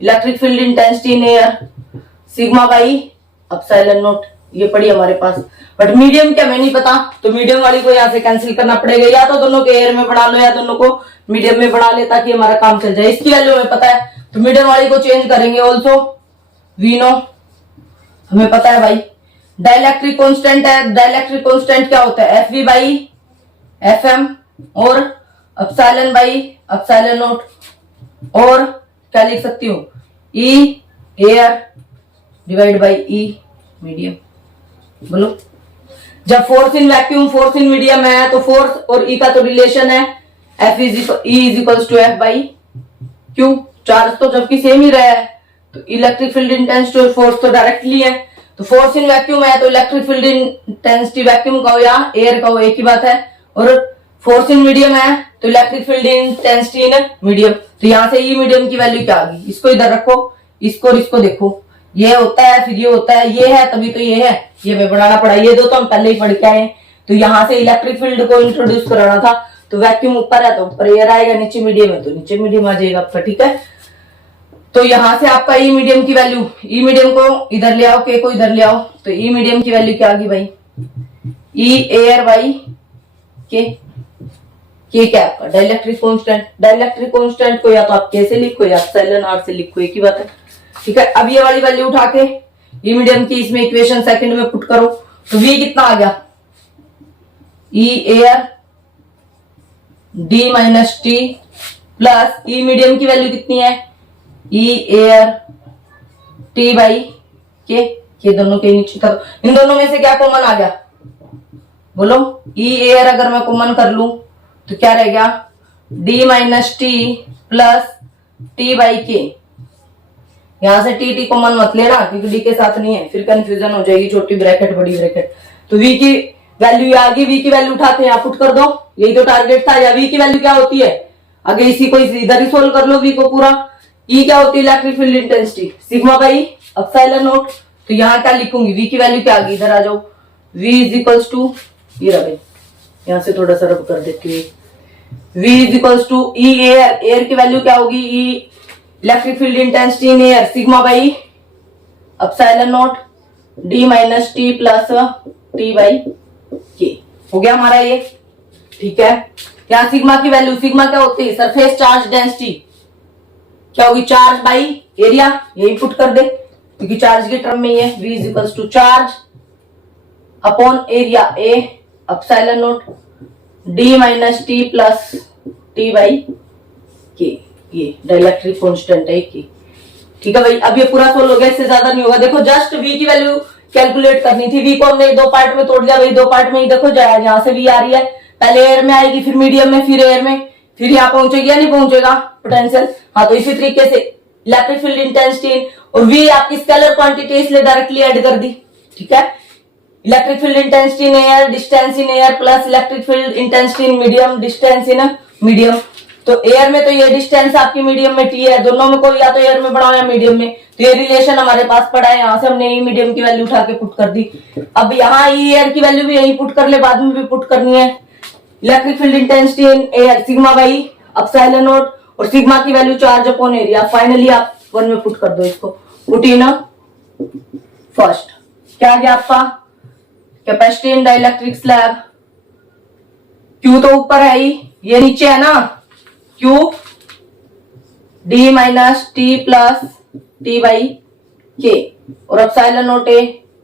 electric field intensity in air sigma by epsilon note, ये पड़ी हमारे पास, बट मीडियम क्या हमें नहीं पता, तो मीडियम वाली को यहाँ से कैंसिल करना पड़ेगा, या तो दोनों को एयर में बढ़ा लो या दोनों को मीडियम में बढ़ा ले, ताकि हमारा काम चल जाए। इसकी वैल्यू हमें पता है, तो मीडियम वाली को चेंज करेंगे, ऑल्सो वी नो हमें पता है भाई, डाइलेक्ट्रिक कांस्टेंट है, डाइलेक्ट्रिक कांस्टेंट क्या होता है, F V by F M और एप्सिलॉन बाई एप्सिलॉन नोट, और क्या लिख सकती हूँ, E air divide by E medium. बोलो, जब force in vacuum force in medium है, तो फोर्स और ई का तो रिलेशन है, F is equals to F by Q, charge तो जबकि सेम ही रहा है, तो इलेक्ट्रिक फील्ड इंटेंसिटी और फोर्स तो डायरेक्टली है, तो फोर्स इन वैक्यूम है तो इलेक्ट्रिक फील्ड इंटेंसिटी वैक्यूम का हो या एयर का हो एक ही बात है, और फोर्स इन मीडियम है तो electric field intensity in medium, तो यहां से ई मीडियम की वैल्यू क्या आ गई, इसको इधर रखो, इसको और इसको देखो, ये होता है फिर ये होता है, ये है तभी तो ये है, ये हमें बनाना पड़ा, ये दो तो हम पहले ही पढ़ के आए, तो यहां से इलेक्ट्रिक फील्ड को इंट्रोड्यूस कराना था, तो वैक्यूम ऊपर है तो ऊपर एयर आएगा, नीचे मीडियम है तो नीचे मीडियम आ जाएगा आपका। ठीक है, तो यहां से आपका ई मीडियम की वैल्यू, ई मीडियम को इधर ले आओ, के को इधर ले आओ, तो ई मीडियम की वैल्यू क्या आ गई भाई, ई एयर बाई के क्या आपका डाइलेक्ट्रिक कांस्टेंट, डाइलेक्ट्रिक कांस्टेंट को या तो आप के से लिखो या एप्सिलॉन आर से लिखो, एक ही बात है। ठीक है, अब ये वाली वैल्यू उठा के ई मीडियम की इसमें इक्वेशन सेकंड में पुट करो, तो वी कितना आ गया, E air D minus T plus E medium की वैल्यू कितनी है, ई एयर टी बाई के, ये दोनों के नीचे करो, इन दोनों में से क्या कॉमन आ गया, बोलो, ई एयर अगर मैं कॉमन कर लूं तो क्या रह गया, D minus T plus T by के, यहां से टी कॉमन मत लेना क्योंकि डी के साथ नहीं है, फिर कंफ्यूजन हो जाएगी, छोटी ब्रैकेट बड़ी ब्रैकेट, तो वी की वैल्यू आ गई, वी की वैल्यू उठाते हैं यहाँ पुट कर दो, यही तो टारगेट था, या वी की वैल्यू क्या होती है, आगे इसी को इधर ही सोल्व कर लो, वी को पूरा, ई क्या होती है electric field intensity sigma by epsilon note, तो यहाँ क्या लिखूंगी, वी की वैल्यू क्या आ गई, इधर आ जाओ, वी इज इक्वल्स टू, ये रहा भाई, यहां से थोड़ा सा रब कर देती हूँ, v is equals to E air, air की वैल्यू क्या होगी, E electric field intensity in air sigma by epsilon not D minus T plus T by K. हो गया हमारा ये, ठीक है। यहाँ सिग्मा की वैल्यू, सिग्मा क्या होती है, सरफेस चार्ज डेंसिटी, क्या होगी, चार्ज बाई एरिया, यही पुट कर दे क्योंकि चार्ज के टर्म में ये V is equals to charge upon area A epsilon not D minus T plus T by K, ये डाइलेक्ट्रिक कांस्टेंट है की, ठीक है भाई। अब ये पूरा सोल्व हो गया, इससे ज्यादा नहीं होगा। देखो जस्ट V की वैल्यू कैलकुलेट करनी थी, V को हमने दो पार्ट में तोड़ दिया भाई, दो पार्ट में ही देखो जाए, यहाँ से V आ रही है, पहले एयर में आएगी, फिर मीडियम में, फिर एयर में, फिर यहाँ पहुंचेगी या नहीं पहुंचेगा पोटेंशियल। हाँ, तो इसी तरीके से इलेक्ट्रिक फील्ड इंटेंसिटी और V आपकी स्केलर क्वांटिटी इसलिए डायरेक्टली ऐड कर दी, ठीक है। Electric field intensity in air, distance in air plus electric field intensity in medium, distance in medium. तो एयर में तो ये डिस्टेंस आपकी मीडियम में T है, दोनों में कोई या तो एयर में बढ़ाओ या मीडियम में, तो ये रिलेशन हमारे पास पड़ा है, यहाँ से हमने ई मीडियम की वैल्यू उठा के पुट कर दी। अब यहाँ ई एयर की वैल्यू भी यही पुट कर ले, बाद में भी पुट करनी है। Electric field intensity in air sigma by epsilon not और सिग्मा की value charge upon area, finally आप 1 में पुट कर दो इसको, पुट इन फर्स्ट। क्या आ गया आपका, capacity in dielectric slab, Q तो ऊपर है ही, ये नीचे है ना, Q D minus T plus T by के, और एप्सिलॉन नॉट ए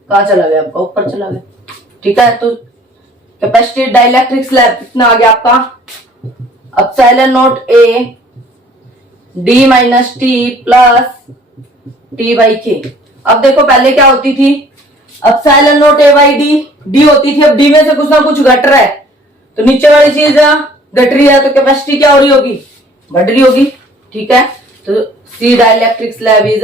कहाँ चला गया आपका, ऊपर चला गया, ठीक है। तो कैपेसिटी डाइलेक्ट्रिक स्लैब कितना आ गया आपका, epsilon not A D minus T plus T by के। अब देखो पहले क्या होती थी, epsilon not A by D होती थी, अब डी में से कुछ ना कुछ घट रहा है, तो नीचे वाली चीज घट रही है, तो कैपेसिटी क्या हो रही होगी, बढ़ रही होगी, ठीक है। तो सी डाइलेक्ट्रिक स्लैब इज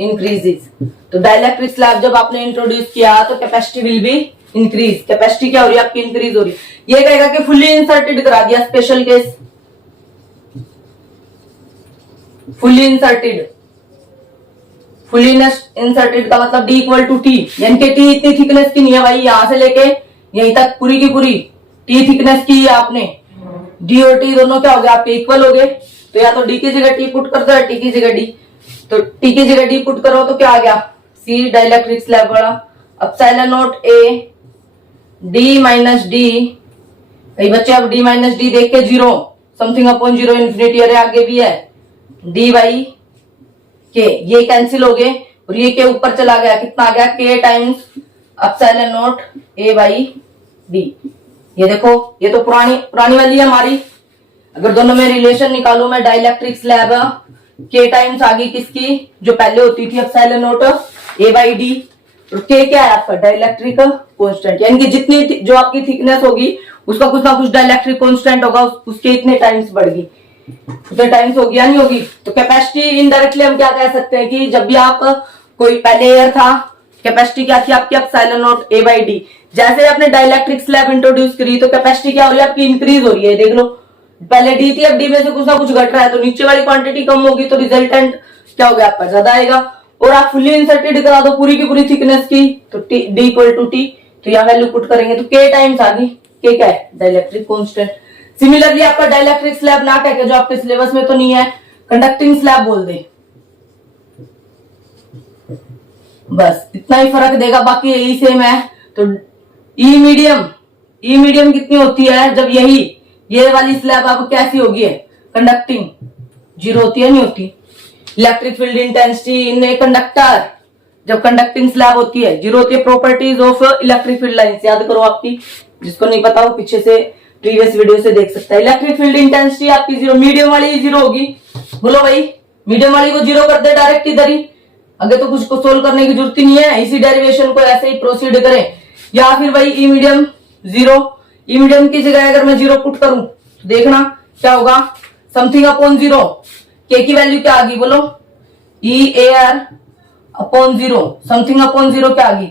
इंक्रीजेस। तो डाइलेक्ट्रिक स्लैब जब आपने इंट्रोड्यूस किया तो capacity will be increase, capacity क्या हो रही है आपकी, इंक्रीज हो रही है। ये कहेगा कि फुल्ली इंसर्टेड करा दिया, special case fully inserted, fully inserted का मतलब D इक्वल टू टी, यानी कि T इतनी थिकनेस की नहीं है भाई, यहां से लेके यहीं तक पूरी की पूरी T थिकनेस की है आपने, D और T दोनों क्या हो गए आपके, इक्वल हो गए। तो या तो D की जगह T पुट कर दो या T की जगह D, तो T की जगह D पुट करो तो क्या आ गया, C डाइलेक्ट्रिक स्लैब वाला epsilon not a D minus D, भाई बच्चे अब D माइनस डी देख के 0 समथिंग अपॉन 0 इन्फिनिटी, अरे आगे भी है D बाई के, ये कैंसिल हो गए और ये के ऊपर चला गया, कितना आ गया, K times epsilon not A by D. ये देखो ये तो पुरानी वाली है हमारी, अगर दोनों में रिलेशन निकालू मैं, डाइलेक्ट्रिक स्लैब K टाइम्स आ गई किसकी, जो पहले होती थी epsilon not A by D, और K क्या है आपका, डाइलेक्ट्रिक कांस्टेंट, यानी कि जितनी जो आपकी थिकनेस होगी उसका कुछ ना कुछ डाइलेक्ट्रिक कांस्टेंट होगा, उसके इतने टाइम्स बढ़ेगी, उतने टाइम्स होगी या नहीं होगी। तो कैपेसिटी इनडायरेक्टली हम क्या कह सकते हैं कि जब भी आप कोई पहले एयर था, कैपेसिटी क्या थी आपकी, epsilon not A by D, जैसे आपने डाइलेक्ट्रिक स्लैब इंट्रोड्यूस करी तो कैपेसिटी क्या हो रही है आपकी, इंक्रीज हो रही है। देख लो पहले D थी, अब D में से कुछ ना कुछ घट रहा है, तो नीचे वाली क्वांटिटी कम होगी तो रिजल्टेंट क्या हो गया आपका, ज्यादा आएगा। और आप फुल्ली इंसर्टेड करा दो पूरी की पूरी थिकनेस की, तो D इक्वल टू टी, तो यहाँ वैल्यू पुट करेंगे तो K टाइम्स आ गई, K क्या है, डाइलेक्ट्रिक कांस्टेंट। सिमिलरली आपका डाइलेक्ट्रिक स्लैब ना कह के, जो आपके सिलेबस में तो नहीं है, कंडक्टिंग स्लैब बोल दे, बस इतना ही फर्क देगा, बाकी यही सेम है। तो ई मीडियम कितनी होती है, जब ये वाली स्लैब अब कैसी होगी है, कंडक्टिंग, 0 होती है नहीं होती। Electric field intensity in a conductor, जब कंडक्टिंग स्लैब होती है 0 होती है। Properties of electric field lines याद करो आपकी, जिसको नहीं पता वो पीछे से प्रीवियस वीडियो से देख सकता है। इलेक्ट्रिक फील्ड इंटेंसिटी आपकी 0, मीडियम वाली 0 होगी, बोलो भाई मीडियम वाली को 0 कर दे डायरेक्ट इधर ही, आगे तो कुछ को सोल्व करने की जरूरत ही नहीं है, इसी डेरिवेशन को ऐसे ही प्रोसीड करें। या फिर भाई ई मीडियम 0, ई मीडियम की जगह अगर मैं 0 पुट करूं तो देखना क्या होगा, समथिंग अपॉन 0, के की वैल्यू क्या आ गई बोलो, ई एयर अपॉन 0, समथिंग अपॉन 0 क्या आ गई,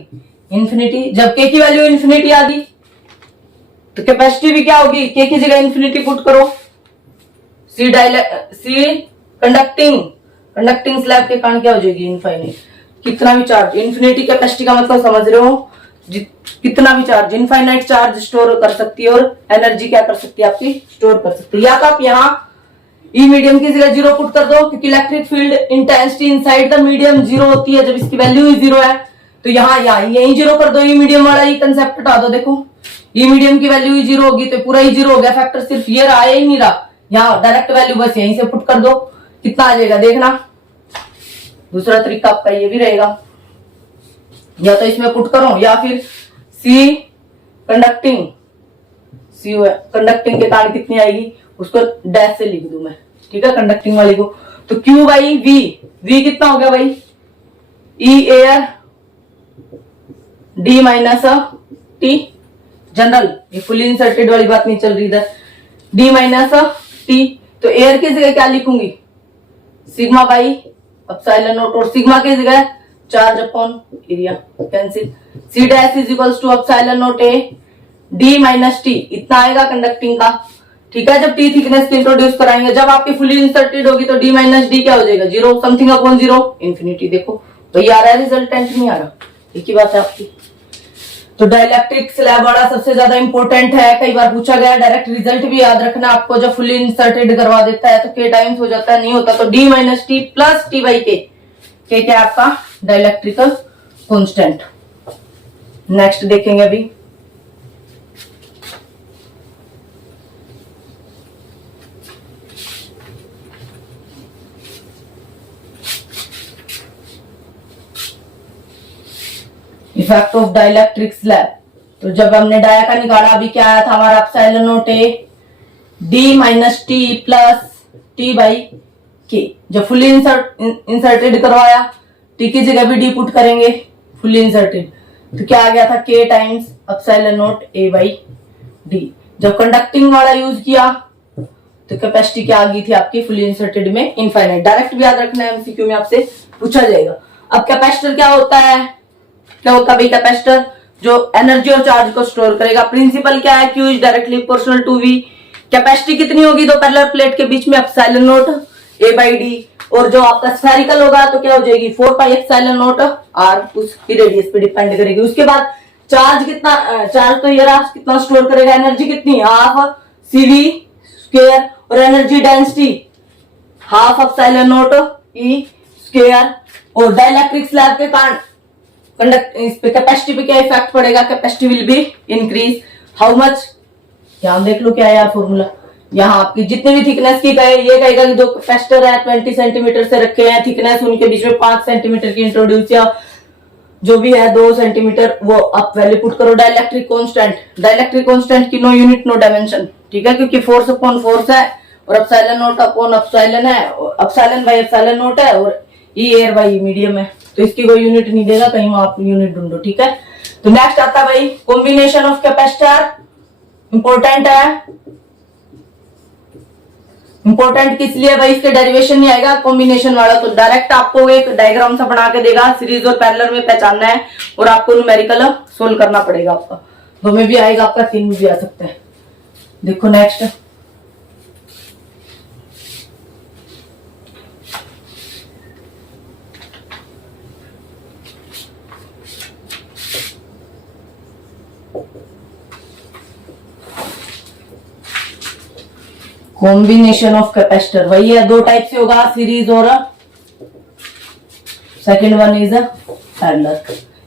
इंफिनिटी। जब के की वैल्यू इंफिनिटी आ गई तो कैपेसिटी भी क्या होगी, के की जगह इंफिनिटी पुट करो। सी कंडक्टिंग स्लैब के कारण क्या हो जाएगी, इनफाइनाइट, कितना भी चार्ज, इंफिनिटी कैपेसिटी का मतलब समझ रहे हो, कितना भी चार्ज, इनफाइनाइट चार्ज स्टोर कर सकती है और एनर्जी क्या कर सकती है आपकी, स्टोर कर सकती है। या तो आप यहाँ ई मीडियम की जगह 0 पुट कर दो, क्योंकि electric field intensity inside the medium 0 होती है जब इसकी वैल्यू ही 0 है। तो यहाँ यही 0 कर दो, ई मीडियम वाला ही कंसेप्ट हटा दो। देखो ई मीडियम की वैल्यू ही 0 होगी तो पूरा ही 0 हो गया, फैक्टर सिर्फ ये रहा, ही नहीं रहा। यहाँ डायरेक्ट वैल्यू बस यहीं से पुट कर दो, कितना आ जाएगा देखना। दूसरा तरीका आपका ये भी रहेगा, या तो इसमें पुट करो या फिर सी कंडक्टिंग, सी कंडक्टिंग के कारण कितनी आएगी उसको डैश से लिख दूं मैं, ठीक है, कंडक्टिंग वाली को। तो Q बाई वी, वी कितना हो गया भाई, E air D minus T general, ये फुली इंसर्टेड वाली बात नहीं चल रही इधर, डी माइनस टी। तो एयर की जगह क्या लिखूंगी, सिग्मा बाई एप्सिलॉन नॉट, और सिग्मा की जगह charge upon area, cancel. C dash is equals to epsilon not A D minus T, इतना आएगा कंडक्टिंग का, ठीक है। जब टी थिकनेस की इंट्रोड्यूस कराएंगे, जब आपकी फुली इंसर्टेड होगी तो डी माइनस डी क्या हो जाएगा, 0 समथिंग अपॉन 0 इंफिनिटी। देखो वही आ रहा है रिजल्टेंट, नहीं आ रहा, एक ही बात है आपकी। तो डाइलेक्ट्रिक स्लैब वाला सबसे ज्यादा इंपॉर्टेंट है, कई बार पूछा गया। डायरेक्ट रिजल्ट भी याद रखना आपको, जब फुली इंसर्टेड करवा देता है तो के टाइम्स हो जाता है, नहीं होता तो D minus T plus T by के क्या आपका डाइलेक्ट्रिकल कांस्टेंट। नेक्स्ट देखेंगे अभी, इफेक्ट ऑफ डाइलेक्ट्रिक स्लैब। तो जब हमने डाया का निकाला, अभी क्या आया था हमारा epsilon not A D minus T plus T by के। जब फुली इंसर्टेड करवाया, टी की जगह भी डी पुट करेंगे, फुली इंसर्टेड, तो क्या आ गया था के times epsilon not A by D. जब कंडक्टिंग वाला यूज किया तो कैपेसिटी क्या आ गई थी आपकी फुली इंसर्टेड में, इनफाइनाइट। डायरेक्ट भी याद रखना है, एमसीक्यू में आपसे पूछा जाएगा। अब कैपेसिटर क्या होता है, क्या होता है भाई कैपेसिटर, जो एनर्जी और चार्ज को स्टोर करेगा। प्रिंसिपल क्या है, Q is directly proportional to V। Capacity कितनी होगी दो पैरेलल प्लेट के बीच में, epsilon not A by D. और जो आपका स्फेरिकल होगा तो क्या हो जाएगी 4 पाई एप्सिलॉन नॉट R, उसकी रेडियस पे डिपेंड करेगी। उसके बाद चार्ज कितना, चार्ज तो ये रहा, कितना स्टोर करेगा, एनर्जी कितनी, हाफ CV स्क्वायर, और energy density half epsilon not E square. और डाइलेक्ट्रिक स्लैब के कारण इस पे कैपेसिटी पे क्या इफेक्ट पड़ेगा, capacity will be increase. How much, यहाँ देख लो क्या है यार फॉर्मूला, यहाँ आपकी जितनी भी थिकनेस की कहे, ये कहेगा कि जो कैपेसिटर है 20 सेंटीमीटर से रखे हैं थिकनेस, उनके बीच में 5 सेंटीमीटर की इंट्रोड्यूस, या जो भी है 2 सेंटीमीटर, वो आप वैल्यू पुट करो। डाइलेक्ट्रिक कांस्टेंट, डाइलेक्ट्रिक कांस्टेंट की नो यूनिट नो डायमेंशन, ठीक है, क्योंकि फोर्स अपॉन फोर्स है, और एप्सिलॉन नॉट अपॉन एप्सिलॉन है, एप्सिलॉन बाई एप्सिलॉन नॉट है, और ई एयर बाई मीडियम है, तो इसकी कोई यूनिट नहीं देगा, कहीं आप यूनिट ढूंढो, ठीक है। तो नेक्स्ट आता है भाई कॉम्बिनेशन ऑफ कैपेसिटर, इंपॉर्टेंट है। इंपॉर्टेंट किस लिए भाई, इसके डेरिवेशन नहीं आएगा कॉम्बिनेशन वाला, तो डायरेक्ट आपको एक डायग्राम सा बना के देगा, सीरीज और पैरेलल में पहचानना है, और आपको न्यूमेरिकल सोल्व करना पड़ेगा। आपका 2 में भी आएगा, आपका 3 में भी आ सकता है। देखो नेक्स्ट, कॉम्बिनेशन ऑफ कैपेसिटर वही है, 2 टाइप से होगा, सीरीज और सेकंड वन इज पैरेलल।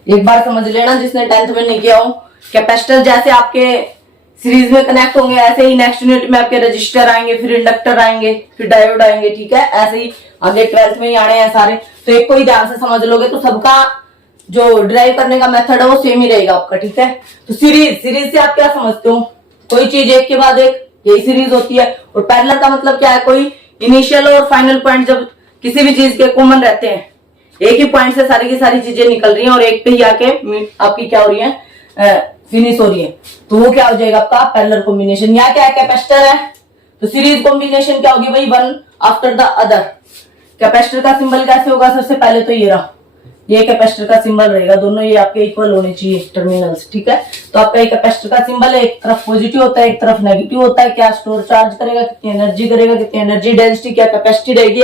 एक बार समझ लेना जिसने 10th में नहीं किया हो, कैपेसिटर जैसे आपके सीरीज में कनेक्ट होंगे, ऐसे ही नेक्स्ट यूनिट में आपके रजिस्टर आएंगे, फिर इंडक्टर आएंगे, फिर डायोड आएंगे, ठीक है, ऐसे ही आगे 12th में ही आने हैं सारे। तो एक को ही ध्यान से समझ लोगे तो सबका जो ड्राइव करने का मेथड है वो सेम ही रहेगा आपका, ठीक है। तो सीरीज से आप क्या समझते हो, कोई चीज एक के बाद एक, यही सीरीज होती है। और पैरेलल का मतलब क्या है, कोई इनिशियल और फाइनल पॉइंट जब किसी भी चीज के कॉमन रहते हैं, एक ही पॉइंट से सारी की सारी चीजें निकल रही हैं और एक पे ही आके आपकी क्या हो रही है, फिनिश हो रही है, तो वो क्या हो जाएगा आपका पैरेलल कॉम्बिनेशन। यहाँ क्या है, कैपेसिटर है, तो सीरीज कॉम्बिनेशन क्या होगी भाई, one after the other. Capacitor का सिंबल कैसे होगा, सबसे पहले तो ये रहा, ये कैपेसिटर का सिंबल रहेगा, दोनों ये आपके इक्वल होने चाहिए टर्मिनल्स, ठीक है। तो आपका कैपेसिटर का सिंबल है, एक तरफ पॉजिटिव होता है, एक तरफ नेगेटिव होता है। क्या स्टोर चार्ज करेगा, कितनी एनर्जी करेगा, कितनी एनर्जी डेंसिटी, क्या कैपेसिटी रहेगी,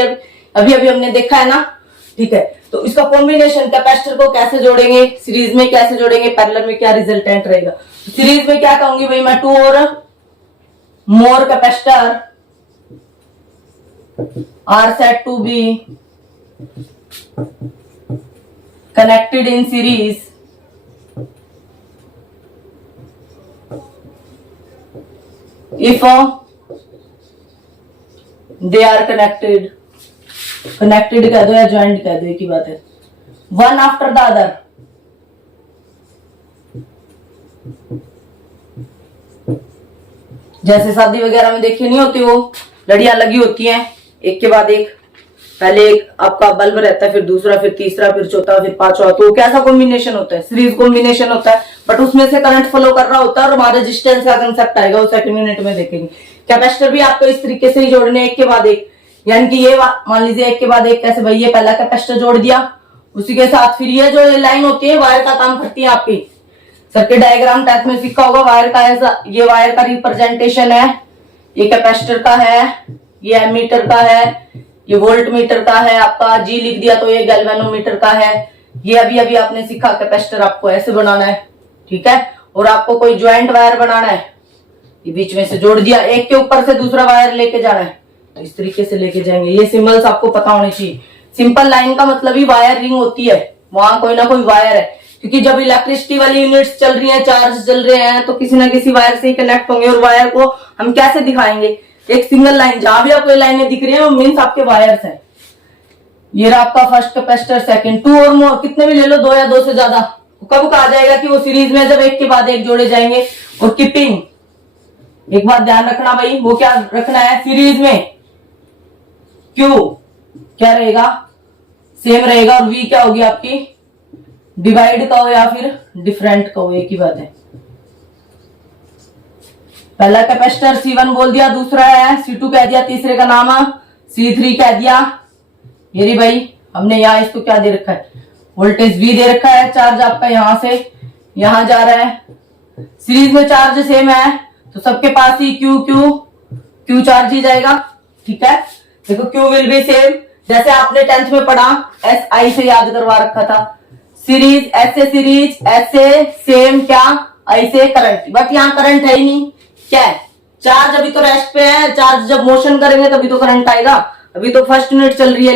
अभी हमने देखा है ना, ठीक है। तो इसका कॉम्बिनेशन कैपेसिटर को कैसे जोड़ेंगे, सीरीज में कैसे जोड़ेंगे, पैरेलल में क्या रिजल्टेंट रहेगा। सीरीज में क्या कहूंगी भाई मैं, 2 और मोर capacitor are said to be connected in series if they are connected कह दो या ज्वाइंट कह दो, एक ही बात है, वन आफ्टर द अदर। जैसे शादी वगैरह में देखी नहीं होती, वो लड़ियां लगी होती हैं एक के बाद एक, पहले एक आपका बल्ब रहता है, फिर दूसरा, फिर तीसरा, फिर चौथा, फिर पांचवा, तो कैसा कॉम्बिनेशन होता है, सीरीज कॉम्बिनेशन होता है, बट उसमें से करंट फ्लो कर रहा होता है और हमारा रेजिस्टेंस का कंसेप्ट आएगा, वो सेकंड यूनिट में देखेंगे। कैपेसिटर भी आपको इस तरीके से ही जोड़ने एक के बाद एक, यानी कि ये मान लीजिए एक के बाद एक कैसे, भाई ये पहला कैपेसिटर जोड़ दिया, उसी के साथ फिर ये जो लाइन होती है वायर का काम करती है आपकी, सर्किट डायग्राम टाइप में सीखा होगा, वायर का ऐसा, ये वायर का रिप्रेजेंटेशन है, ये कैपेसिटर का है, ये एमीटर का है, ये वोल्ट मीटर का है, आपका जी लिख दिया तो ये गैल्वेनोमीटर का है, ये अभी अभी आपने सीखा कैपेसिटर आपको ऐसे बनाना है, ठीक है। और आपको कोई ज्वाइंट वायर बनाना है, ये बीच में से जोड़ दिया, एक के ऊपर से दूसरा वायर लेके जाना है, तो इस तरीके से लेके जाएंगे। ये सिंबल्स आपको पता होने चाहिए। सिंपल लाइन का मतलब ही वायर रिंग होती है, वहां कोई ना कोई वायर है, क्योंकि जब इलेक्ट्रिसिटी वाली यूनिट्स चल रही है, चार्ज चल रहे हैं, तो किसी ना किसी वायर से ही कनेक्ट होंगे, और वायर को हम कैसे दिखाएंगे, एक सिंगल लाइन, जहां भी आपको लाइनें दिख रही है वो मीन्स आपके वायर्स हैं। ये रहा आपका फर्स्ट कैपेसिटर, सेकंड, टू और मोर, कितने भी ले लो, दो या दो से ज्यादा, कब कहा जाएगा कि वो सीरीज में जब एक के बाद एक जोड़े जाएंगे। और कीपिंग, एक बात ध्यान रखना भाई, वो क्या रखना है, सीरीज में क्यू क्या रहेगा, सेम रहेगा, और वी क्या होगी आपकी, डिवाइड का हो या फिर डिफरेंट का हो, एक ही बात है। पहला कैपेसिटर C1 बोल दिया, दूसरा है C2 कह दिया, तीसरे का नाम C3 कह दिया। ये री भाई हमने यहाँ इसको क्या दे रखा है, वोल्टेज V दे रखा है, चार्ज आपका यहां से यहां जा रहा है, सीरीज में चार्ज सेम है तो सबके पास ही क्यू चार्ज ही जाएगा, ठीक है। देखो क्यू विल बी सेम, जैसे आपने 10th में पढ़ा, SI से याद करवा रखा था, सीरीज ऐसे सेम क्या, आई से करंट, बट यहाँ करंट है ही नहीं, क्या है, चार्ज अभी तो रेस्ट पे है, चार्ज जब मोशन करेंगे तभी तो करंट आएगा, अभी तो फर्स्ट यूनिट चल रही है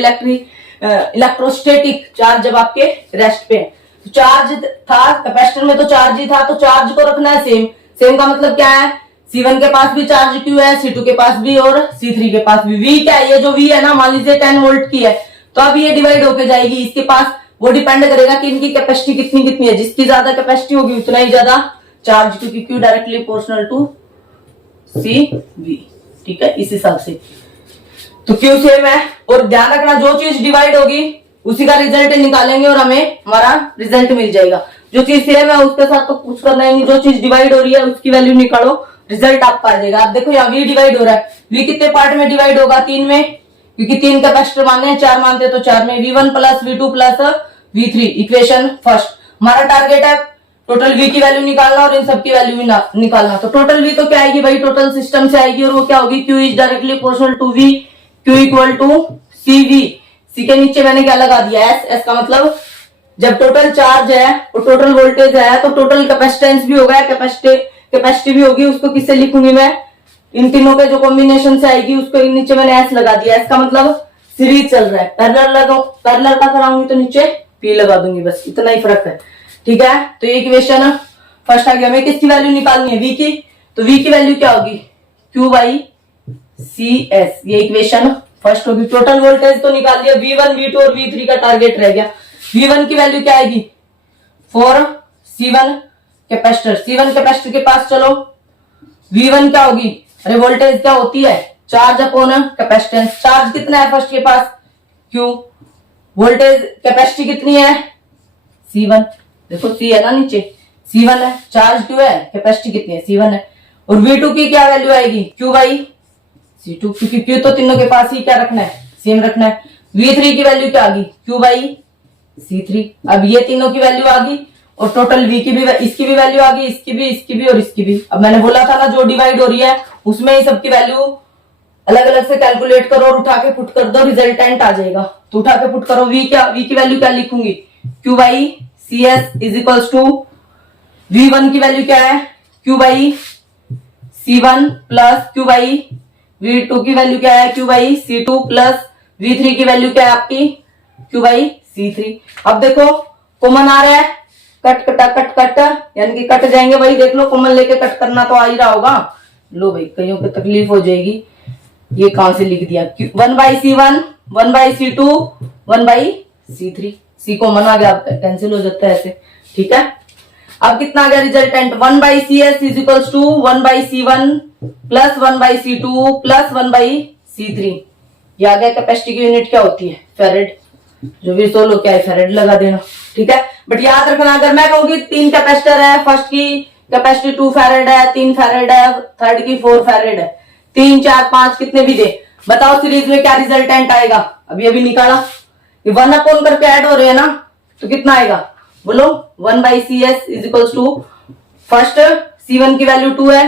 इलेक्ट्रोस्टैटिक चार्ज, जब आपके रेस्ट पे है, तो चार्ज था कैपेसिटर में, तो चार्ज ही था, तो चार्ज को रखना है सेम। सेम का मतलब क्या है, C1 के पास भी चार्ज क्यू है, C2 के पास भी और C3 के पास भी। V क्या है, ये जो V है ना, मान लीजिए 10 वोल्ट की है, तो अब ये डिवाइड होके जाएगी इसके पास, वो डिपेंड करेगा कि इनकी कैपेसिटी कितनी कितनी है, जिसकी ज्यादा कैपेसिटी होगी उतना ही ज्यादा चार्ज, क्योंकि Q directly proportional to CV, ठीक है, इस हिसाब से। तो क्यू सेम है, और ध्यान रखना जो चीज डिवाइड होगी उसी का रिजल्ट निकालेंगे और हमें हमारा रिजल्ट मिल जाएगा। जो चीज सेम है उसके साथ तो कुछ करना ही नहीं, जो चीज डिवाइड हो रही है उसकी वैल्यू निकालो, रिजल्ट आपका आ जाएगा। आप देखो यहाँ V डिवाइड हो रहा है, V कितने पार्ट में डिवाइड होगा, 3 में, क्योंकि 3 कैपेसिटर मानने हैं, 4 मानते तो 4 में, V1 plus V2 plus V3, equation first. हमारा टारगेट है टोटल V की वैल्यू निकालना और इन सब की वैल्यू निकालना। तो टोटल V तो क्या आएगी भाई, टोटल सिस्टम से आएगी, और वो क्या होगी, Q is directly proportional to V, Q equal to CV। C के नीचे मैंने क्या लगा दिया, S का मतलब जब टोटल चार्ज है और टोटल वोल्टेज है तो टोटल कैपेसिटेंस भी होगा, कैपेसिटी भी होगी, उसको किससे लिखूंगी मैं, इन तीनों के जो कॉम्बिनेशन से आएगी उसको नीचे मैंने S लगा दिया। S का मतलब सीरीज चल रहा है, पैरेलल का कराऊंगी तो नीचे P लगा दूंगी, बस इतना ही फर्क है, ठीक है। तो ये इक्वेशन फर्स्ट आ गया। हमें किसकी वैल्यू निकालनी है, V की, तो V की वैल्यू क्या होगी, Q बाई CS, ये इक्वेशन फर्स्ट होगी। टोटल वोल्टेज तो निकाल दिया, V1 V2 और V3 का टारगेट रह गया। V1 की वैल्यू क्या आएगी, for C1 capacitor, C1 capacitor के पास चलो, V1 क्या होगी, अरे वोल्टेज क्या होती है, चार्ज अपॉन कैपेसिटेंस, चार्ज कितना है फर्स्ट के पास Q, वोल्टेज कैपेसिटी कितनी है C1, देखो C है ना नीचे, C1 है, चार्ज Q है, कैपेसिटी कितनी है C1 है, और V2 की क्या वैल्यू आएगी Q बाई C2, क्योंकि Q तो तीनों के पास ही क्या रखना है, सेम रखना है। V3 की वैल्यू क्या आ गई, Q बाई C3। अब ये तीनों की वैल्यू आ गई और टोटल V की भी, इसकी भी वैल्यू आ गई, इसकी भी और इसकी भी। अब मैंने बोला था ना जो डिवाइड हो रही है उसमें ही सबकी वैल्यू अलग अलग से कैलकुलेट करो और उठा के पुट कर दो, रिजल्टेंट आ जाएगा। तो उठा के पुट करो, V की वैल्यू क्या लिखूंगी, Q बाई CS is equals to V1 की वैल्यू क्या है, Q by C1 plus Q by V2 की वैल्यू क्या है, Q by C2 plus V3 की वैल्यू क्या है आपकी, Q बाई C3। अब देखो कॉमन आ रहा है, कट कटा कट कट, यानी कि कट जाएंगे भाई, देख लो कॉमन लेके कट करना तो आ ही रहा होगा। लो भाई कईयों को तकलीफ हो जाएगी, ये कहां से लिख दिया, 1/C1 1/C2 1/C3, C common आ गया, कैंसिल हो जाता है ऐसे, ठीक है। अब कितना आ गया resultant, 1/CS is equals to 1/C1 plus 1/C2 plus 1/C3। ये आ गया कैपेसिटी की यूनिट क्या होती है, फेरेड। जो भी सोलो क्या है फेरेड लगा देना, ठीक है। बट याद रखना अगर मैं कहूंगी 3 कैपेसिटर है, फर्स्ट की कैपेसिटी 2 फेरेड है, 3 फेरेड है, थर्ड की 4 फेरेड है, 3 4 5 कितने भी दे, बताओ सीरीज में क्या रिजल्टेंट आएगा। अभी निकाला, ये 1 अपॉन करके ऐड हो रहे हैं ना, तो कितना आएगा बोलो, 1/CS is equals to, first C1 की वैल्यू 2 है,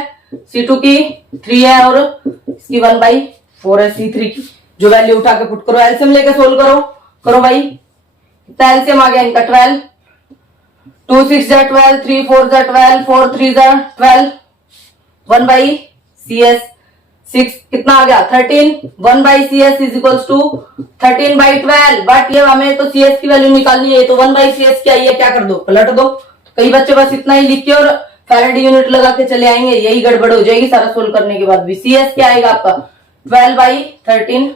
C2 की 3 है और इसकी 1/4 है, C3 की जो वैल्यू उठा के पुट करो, एलसीएम लेके सोल्व करो भाई, कितना एलसीएम आ गया इनका 12, 2 6 जा 12, 3 4 जा 12, 4 3 जा 12, 1/CS 6 कितना आ गया 13, 1/CS is equals to 13/12। But ये हमें तो CS की वैल्यू निकालनी है, तो 1/CS क्या है, क्या कर दो पलट दो। तो कई बच्चे बस इतना ही लिख के और फैरेड यूनिट लगा के चले आएंगे, यही गड़बड़ हो जाएगी सारा सोल्व करने के बाद भी। CS क्या आएगा आपका 12/13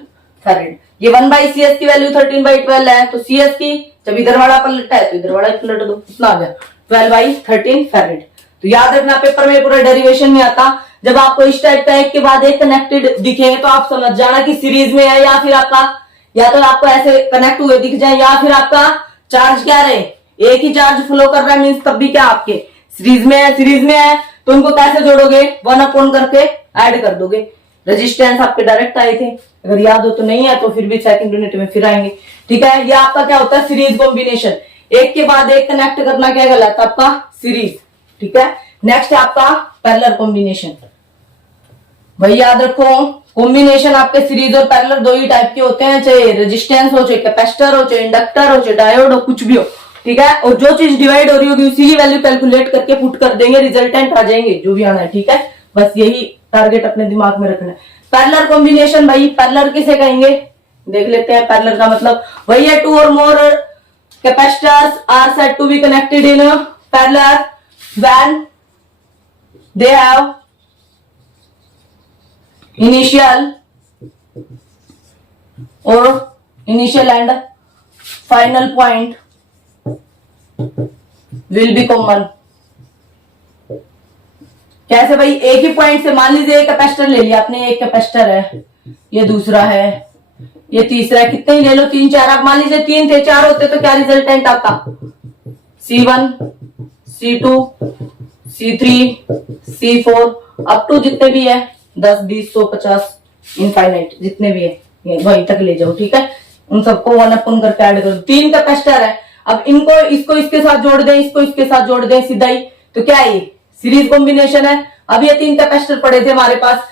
फैरेड, ये 1/CS की वैल्यू 13/12 है, तो CS की जब इधर वाला पलटा है तो इधर वाला पलट दो, कितना आ गया 12/13 फैरेड। तो याद रखना पेपर में पूरा डेरिवेशन में आता, जब आपको इस टाइप का एक के बाद एक कनेक्टेड दिखे तो आप समझ जाना कि सीरीज में है, या फिर आपका या तो आपको ऐसे कनेक्ट हुए दिख जाए, या फिर आपका चार्ज क्या रहे, एक ही चार्ज फ्लो कर रहा है, मीन्स तब भी क्या आपके सीरीज में है तो उनको कैसे जोड़ोगे, 1 अपॉन करके ऐड कर दोगे। रेजिस्टेंस आपके डायरेक्ट आए थे, अगर याद हो तो नहीं है तो फिर भी सेकंड यूनिट में फिर आएंगे, ठीक है। ये आपका क्या होता है सीरीज कॉम्बिनेशन, एक के बाद एक कनेक्ट करना क्या कहलाता है आपका सीरीज, ठीक है। नेक्स्ट है आपका पैरेलल कॉम्बिनेशन। भाई याद रखो कॉम्बिनेशन आपके सीरीज और पैरेलल दो ही टाइप के होते हैं, चाहे रेजिस्टेंस हो, चाहे कैपेसिटर हो, चाहे इंडक्टर हो, चाहे डायोड हो, कुछ भी हो, ठीक है। और जो चीज डिवाइड हो रही होगी उसी की वैल्यू कैलकुलेट करके पुट कर देंगे, रिजल्टेंट आ जाएंगे जो भी आना है, ठीक है। बस यही टारगेट अपने दिमाग में रखना है। पैरेलल कॉम्बिनेशन, भाई पैरेलल किसे कहेंगे देख लेते हैं। पैरेलल का मतलब वही है 2 और more capacitors are said to be connected in parallel when they have initial and final point will be common। कैसे भाई, एक ही पॉइंट से मान लीजिए एक कैपेसिटर ले लिया आपने, एक कैपेसिटर है, ये दूसरा है, ये तीसरा है, कितने ही ले लो 3 4, आप मान लीजिए 3 थे 4 होते तो क्या रिजल्टेंट आता, C1 C2 C3 C4 up to जितने भी है 10 20 100 50 इनफाइनाइट जितने भी है वहीं तक ले जाओ, ठीक है। उन सबको 1 अपॉन करके ऐड करो। 3 कैपेसिटर है, अब इनको इसको इसके साथ जोड़ दें, इसको इसके साथ जोड़ दें सीधा ही, तो क्या है ये सीरीज कॉम्बिनेशन है। अब ये 3 कैपेसिटर पड़े थे हमारे पास,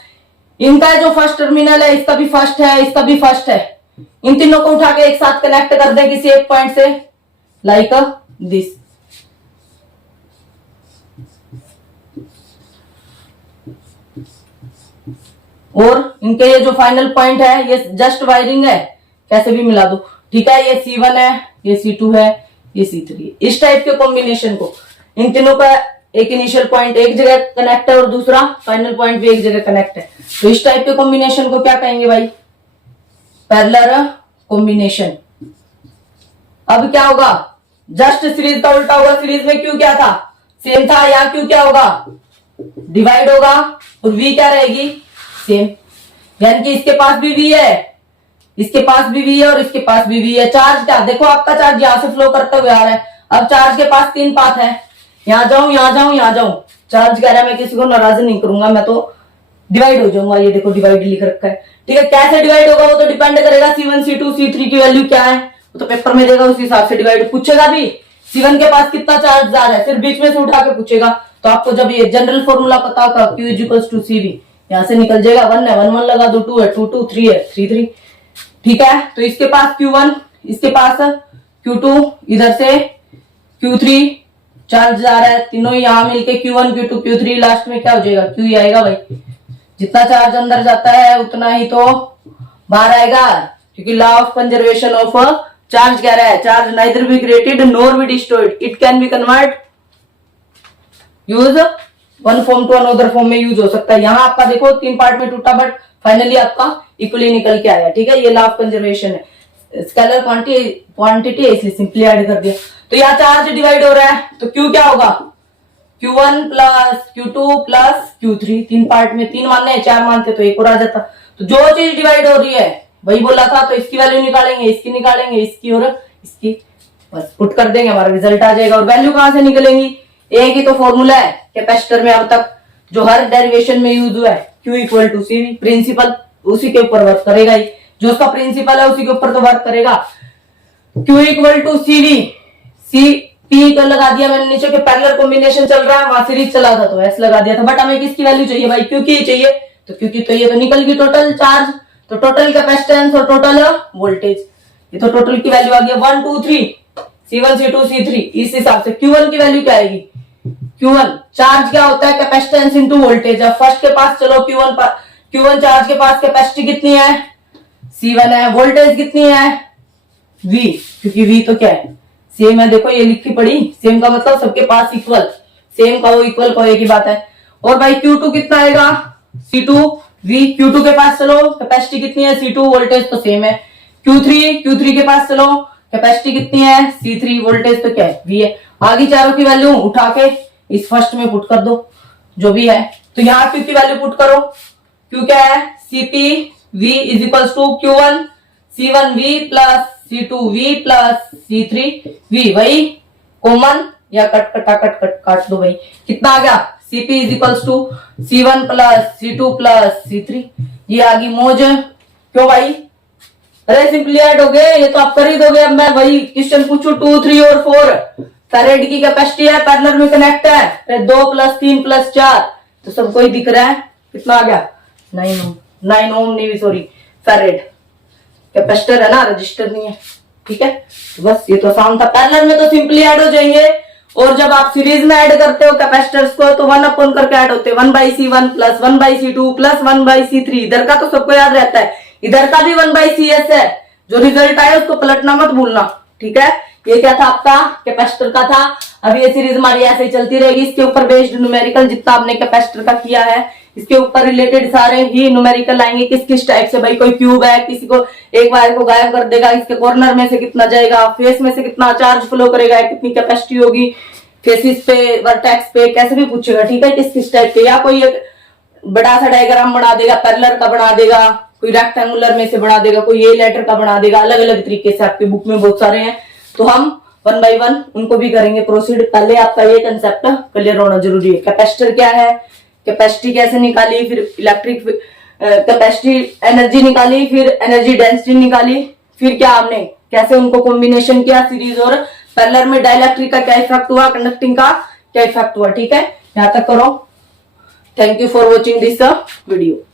इनका जो फर्स्ट टर्मिनल है इसका भी फर्स्ट है, इसका भी फर्स्ट है, इन तीनों को उठा के एक साथ कनेक्ट कर दें किसी एक पॉइंट से, लाइक दिस। और इनके ये जो फाइनल पॉइंट है ये जस्ट वायरिंग है, कैसे भी मिला दो, ठीक है। ये C1 है, ये C2 है, ये C3 है। इस टाइप के कॉम्बिनेशन को, इन तीनों का एक इनिशियल पॉइंट एक जगह कनेक्ट है और दूसरा फाइनल पॉइंट भी एक जगह कनेक्ट है, तो इस टाइप के कॉम्बिनेशन को क्या कहेंगे भाई, पैरेलल कॉम्बिनेशन। अब क्या होगा, जस्ट सीरीज का उल्टा होगा। सीरीज में क्यू क्या था, सेम था, यहाँ क्यू क्या होगा, डिवाइड होगा और V क्या रहेगी, सेम। यानी कि इसके पास भी V है, इसके पास भी V है और इसके पास भी V है। चार्ज क्या, देखो आपका चार्ज यहां से फ्लो करते हुए आ रहा है, अब चार्ज के पास 3 पाथ है, यहां जाऊं यहां जाऊं यहां जाऊं, चार्ज कह रहा है मैं किसी को नाराज नहीं करूंगा, मैं तो डिवाइड हो जाऊंगा। ये देखो डिवाइड लिख रखा है, ठीक है। कैसे डिवाइड होगा वो तो डिपेंड करेगा C1 C2 C3 की वैल्यू क्या है, वो तो पेपर में देगा, उस हिसाब से डिवाइड पूछेगा भी। C1 के पास कितना चार्ज जा रहा है सिर्फ बीच में से उठा के पूछेगा, तो आपको जब ये जनरल फॉर्मूला पता होगा Q इक्वल्स टू CV, यहां से निकल जाएगा 1 है 1 1 लगा दो, 2 है 2 2, 3 है 3 3, ठीक है। तो इसके पास Q1, इसके पास Q2, इधर से Q3 चार्ज जा रहा है, तीनों यहाँ मिलके Q1 Q2 Q3, लास्ट में क्या हो जाएगा Q ही आएगा भाई, जितना चार्ज अंदर जाता है उतना ही तो बाहर आएगा, क्योंकि law of conservation of charge कह रहा है charge neither be created nor be destroyed, it can be convert use one form to another form में यूज हो सकता है। यहाँ आपका देखो 3 पार्ट में टूटा बट फाइनली आपका इक्वली निकल के आया, ठीक है। ये लॉ ऑफ कंजर्वेशन है, स्केलर क्वांटिटी है इसलिए सिंपली ऐड कर दिया। तो यहाँ चार्ज डिवाइड हो रहा है तो Q क्या होगा, Q1 plus Q2 plus Q3, 3 part में 3 मानने हैं, 4 मानते तो 1 और आ जाता। तो जो चीज डिवाइड हो रही है वही बोला था, तो इसकी वैल्यू निकालेंगे, इसकी निकालेंगे, इसकी और इसकी, बस पुट कर देंगे, हमारा रिजल्ट आ जाएगा। और वैल्यू कहां से निकलेंगी, एक ही तो फॉर्मूला है कैपेसिटर में अब तक जो हर डेरिवेशन में यूज हुआ है, Q equal to CV, principle उसी के ऊपर वर्क करेगा ही, जो उसका प्रिंसिपल है उसी के ऊपर तो वर्क करेगा। Q equal to CV, P का लगा दिया मैंने नीचे के पैरेलल कॉम्बिनेशन चल रहा है, वहां सीरीज चला था तो S लगा दिया था, बट हमें किसकी वैल्यू चाहिए भाई, Q की चाहिए, तो Q की तो ये तो निकल गई टोटल चार्ज, तो टोटल कैपेसिटेंस और टोटल वोल्टेज, ये तो टोटल की वैल्यू आ गई 1 2 3 C1 C2 C3। इस हिसाब से Q1 की वैल्यू क्या आएगी, Q1 चार्ज क्या होता है कैपेसिटेंस इनटू वोल्टेज। अब फर्स्ट के पास चलो Q1 चार्ज के पास कैपेसिटी कितनी है, C1 है, वोल्टेज कितनी है V, क्योंकि V तो क्या है सेम है, देखो ये लिखी पड़ी, सेम का मतलब सबके पास इक्वल, सेम का वो इक्वल को एक ही बात है। और भाई Q2 कितना आएगा, C2 V, Q2 के पास चलो कैपेसिटी कितनी है C2, वोल्टेज तो सेम है। Q3 के पास चलो कैपेसिटी कितनी है C3, वोल्टेज तो क्या है V है। आगे चारों की वैल्यू उठा के इस फर्स्ट में पुट कर दो जो भी है, तो यहाँ Q की वैल्यू पुट करो, Q क्या है CP V is equal to Q1 C1 V plus C2 V plus C3 V, वही कॉमन या काट दो भाई, कितना आ गया CP is equal to C1 plus C2 plus C3, ये आ गई मौज। क्यों भाई, अरे सिंपली ऐड हो गए, ये तो आप कर ही दोगे। अब मैं वही क्वेश्चन पूछू 2 3 और 4, फैरेड की कैपेसिटी है, पैरेलल में कनेक्ट है, 2 प्लस 3 प्लस 4, तो सबको ही दिख रहा है, कितना आ गया 9 ओम नहीं सॉरी फैरेड, कैपेसिटर है ना रजिस्टर नहीं है, ठीक है। तो बस ये तो आसान था, पैरेलल में तो सिंपली ऐड हो जाएंगे, और जब आप सीरीज में ऐड करते हो कैपेसिटर्स को तो 1 अपॉन करके ऐड होते हैं, 1/C1 plus 1/C2 plus 1/C3, इधर का तो सबको याद रहता है, इधर का भी 1/CS है, जो रिजल्ट आया उसको पलटना मत भूलना, ठीक है। ये क्या था आपका कैपेसिटर का था। अब ये सीरीज हमारी ऐसे ही चलती रहेगी, इसके ऊपर बेस्ड न्यूमेरिकल जितना आपने कैपेसिटर का किया है इसके ऊपर रिलेटेड सारे ही न्यूमेरिकल आएंगे, किस किस टाइप से, भाई कोई क्यूब है, किसी को एक वायर को गायब कर देगा, इसके कॉर्नर में से कितना जाएगा, फेस में से कितना चार्ज फ्लो करेगा, कितनी कैपेसिटी होगी, फेसिस पे वर्टेक्स पे कैसे भी पूछेगा, ठीक है, किस किस टाइप के, या कोई एक बड़ा सा डायग्राम बना देगा, पैरेलल का बना देगा, कोई रेक्टेंगुलर में से बना देगा, कोई ए लेटर का बना देगा, अलग अलग तरीके से आपकी बुक में बहुत सारे हैं, तो हम 1 बाय 1 उनको भी करेंगे प्रोसीड। पहले आपका ये कंसेप्ट क्लियर होना जरूरी है, कैपेसिटर क्या है, कैपेसिटी कैसे निकाली, फिर इलेक्ट्रिक कैपेसिटी एनर्जी निकाली, फिर एनर्जी डेंसिटी निकाली, फिर क्या हमने कैसे उनको कॉम्बिनेशन किया सीरीज और पैरेलल में, डाइलेक्ट्रिक का क्या इफेक्ट हुआ, कंडक्टिंग का क्या इफेक्ट हुआ, ठीक है। यहां तक करो। Thank you for watching this video.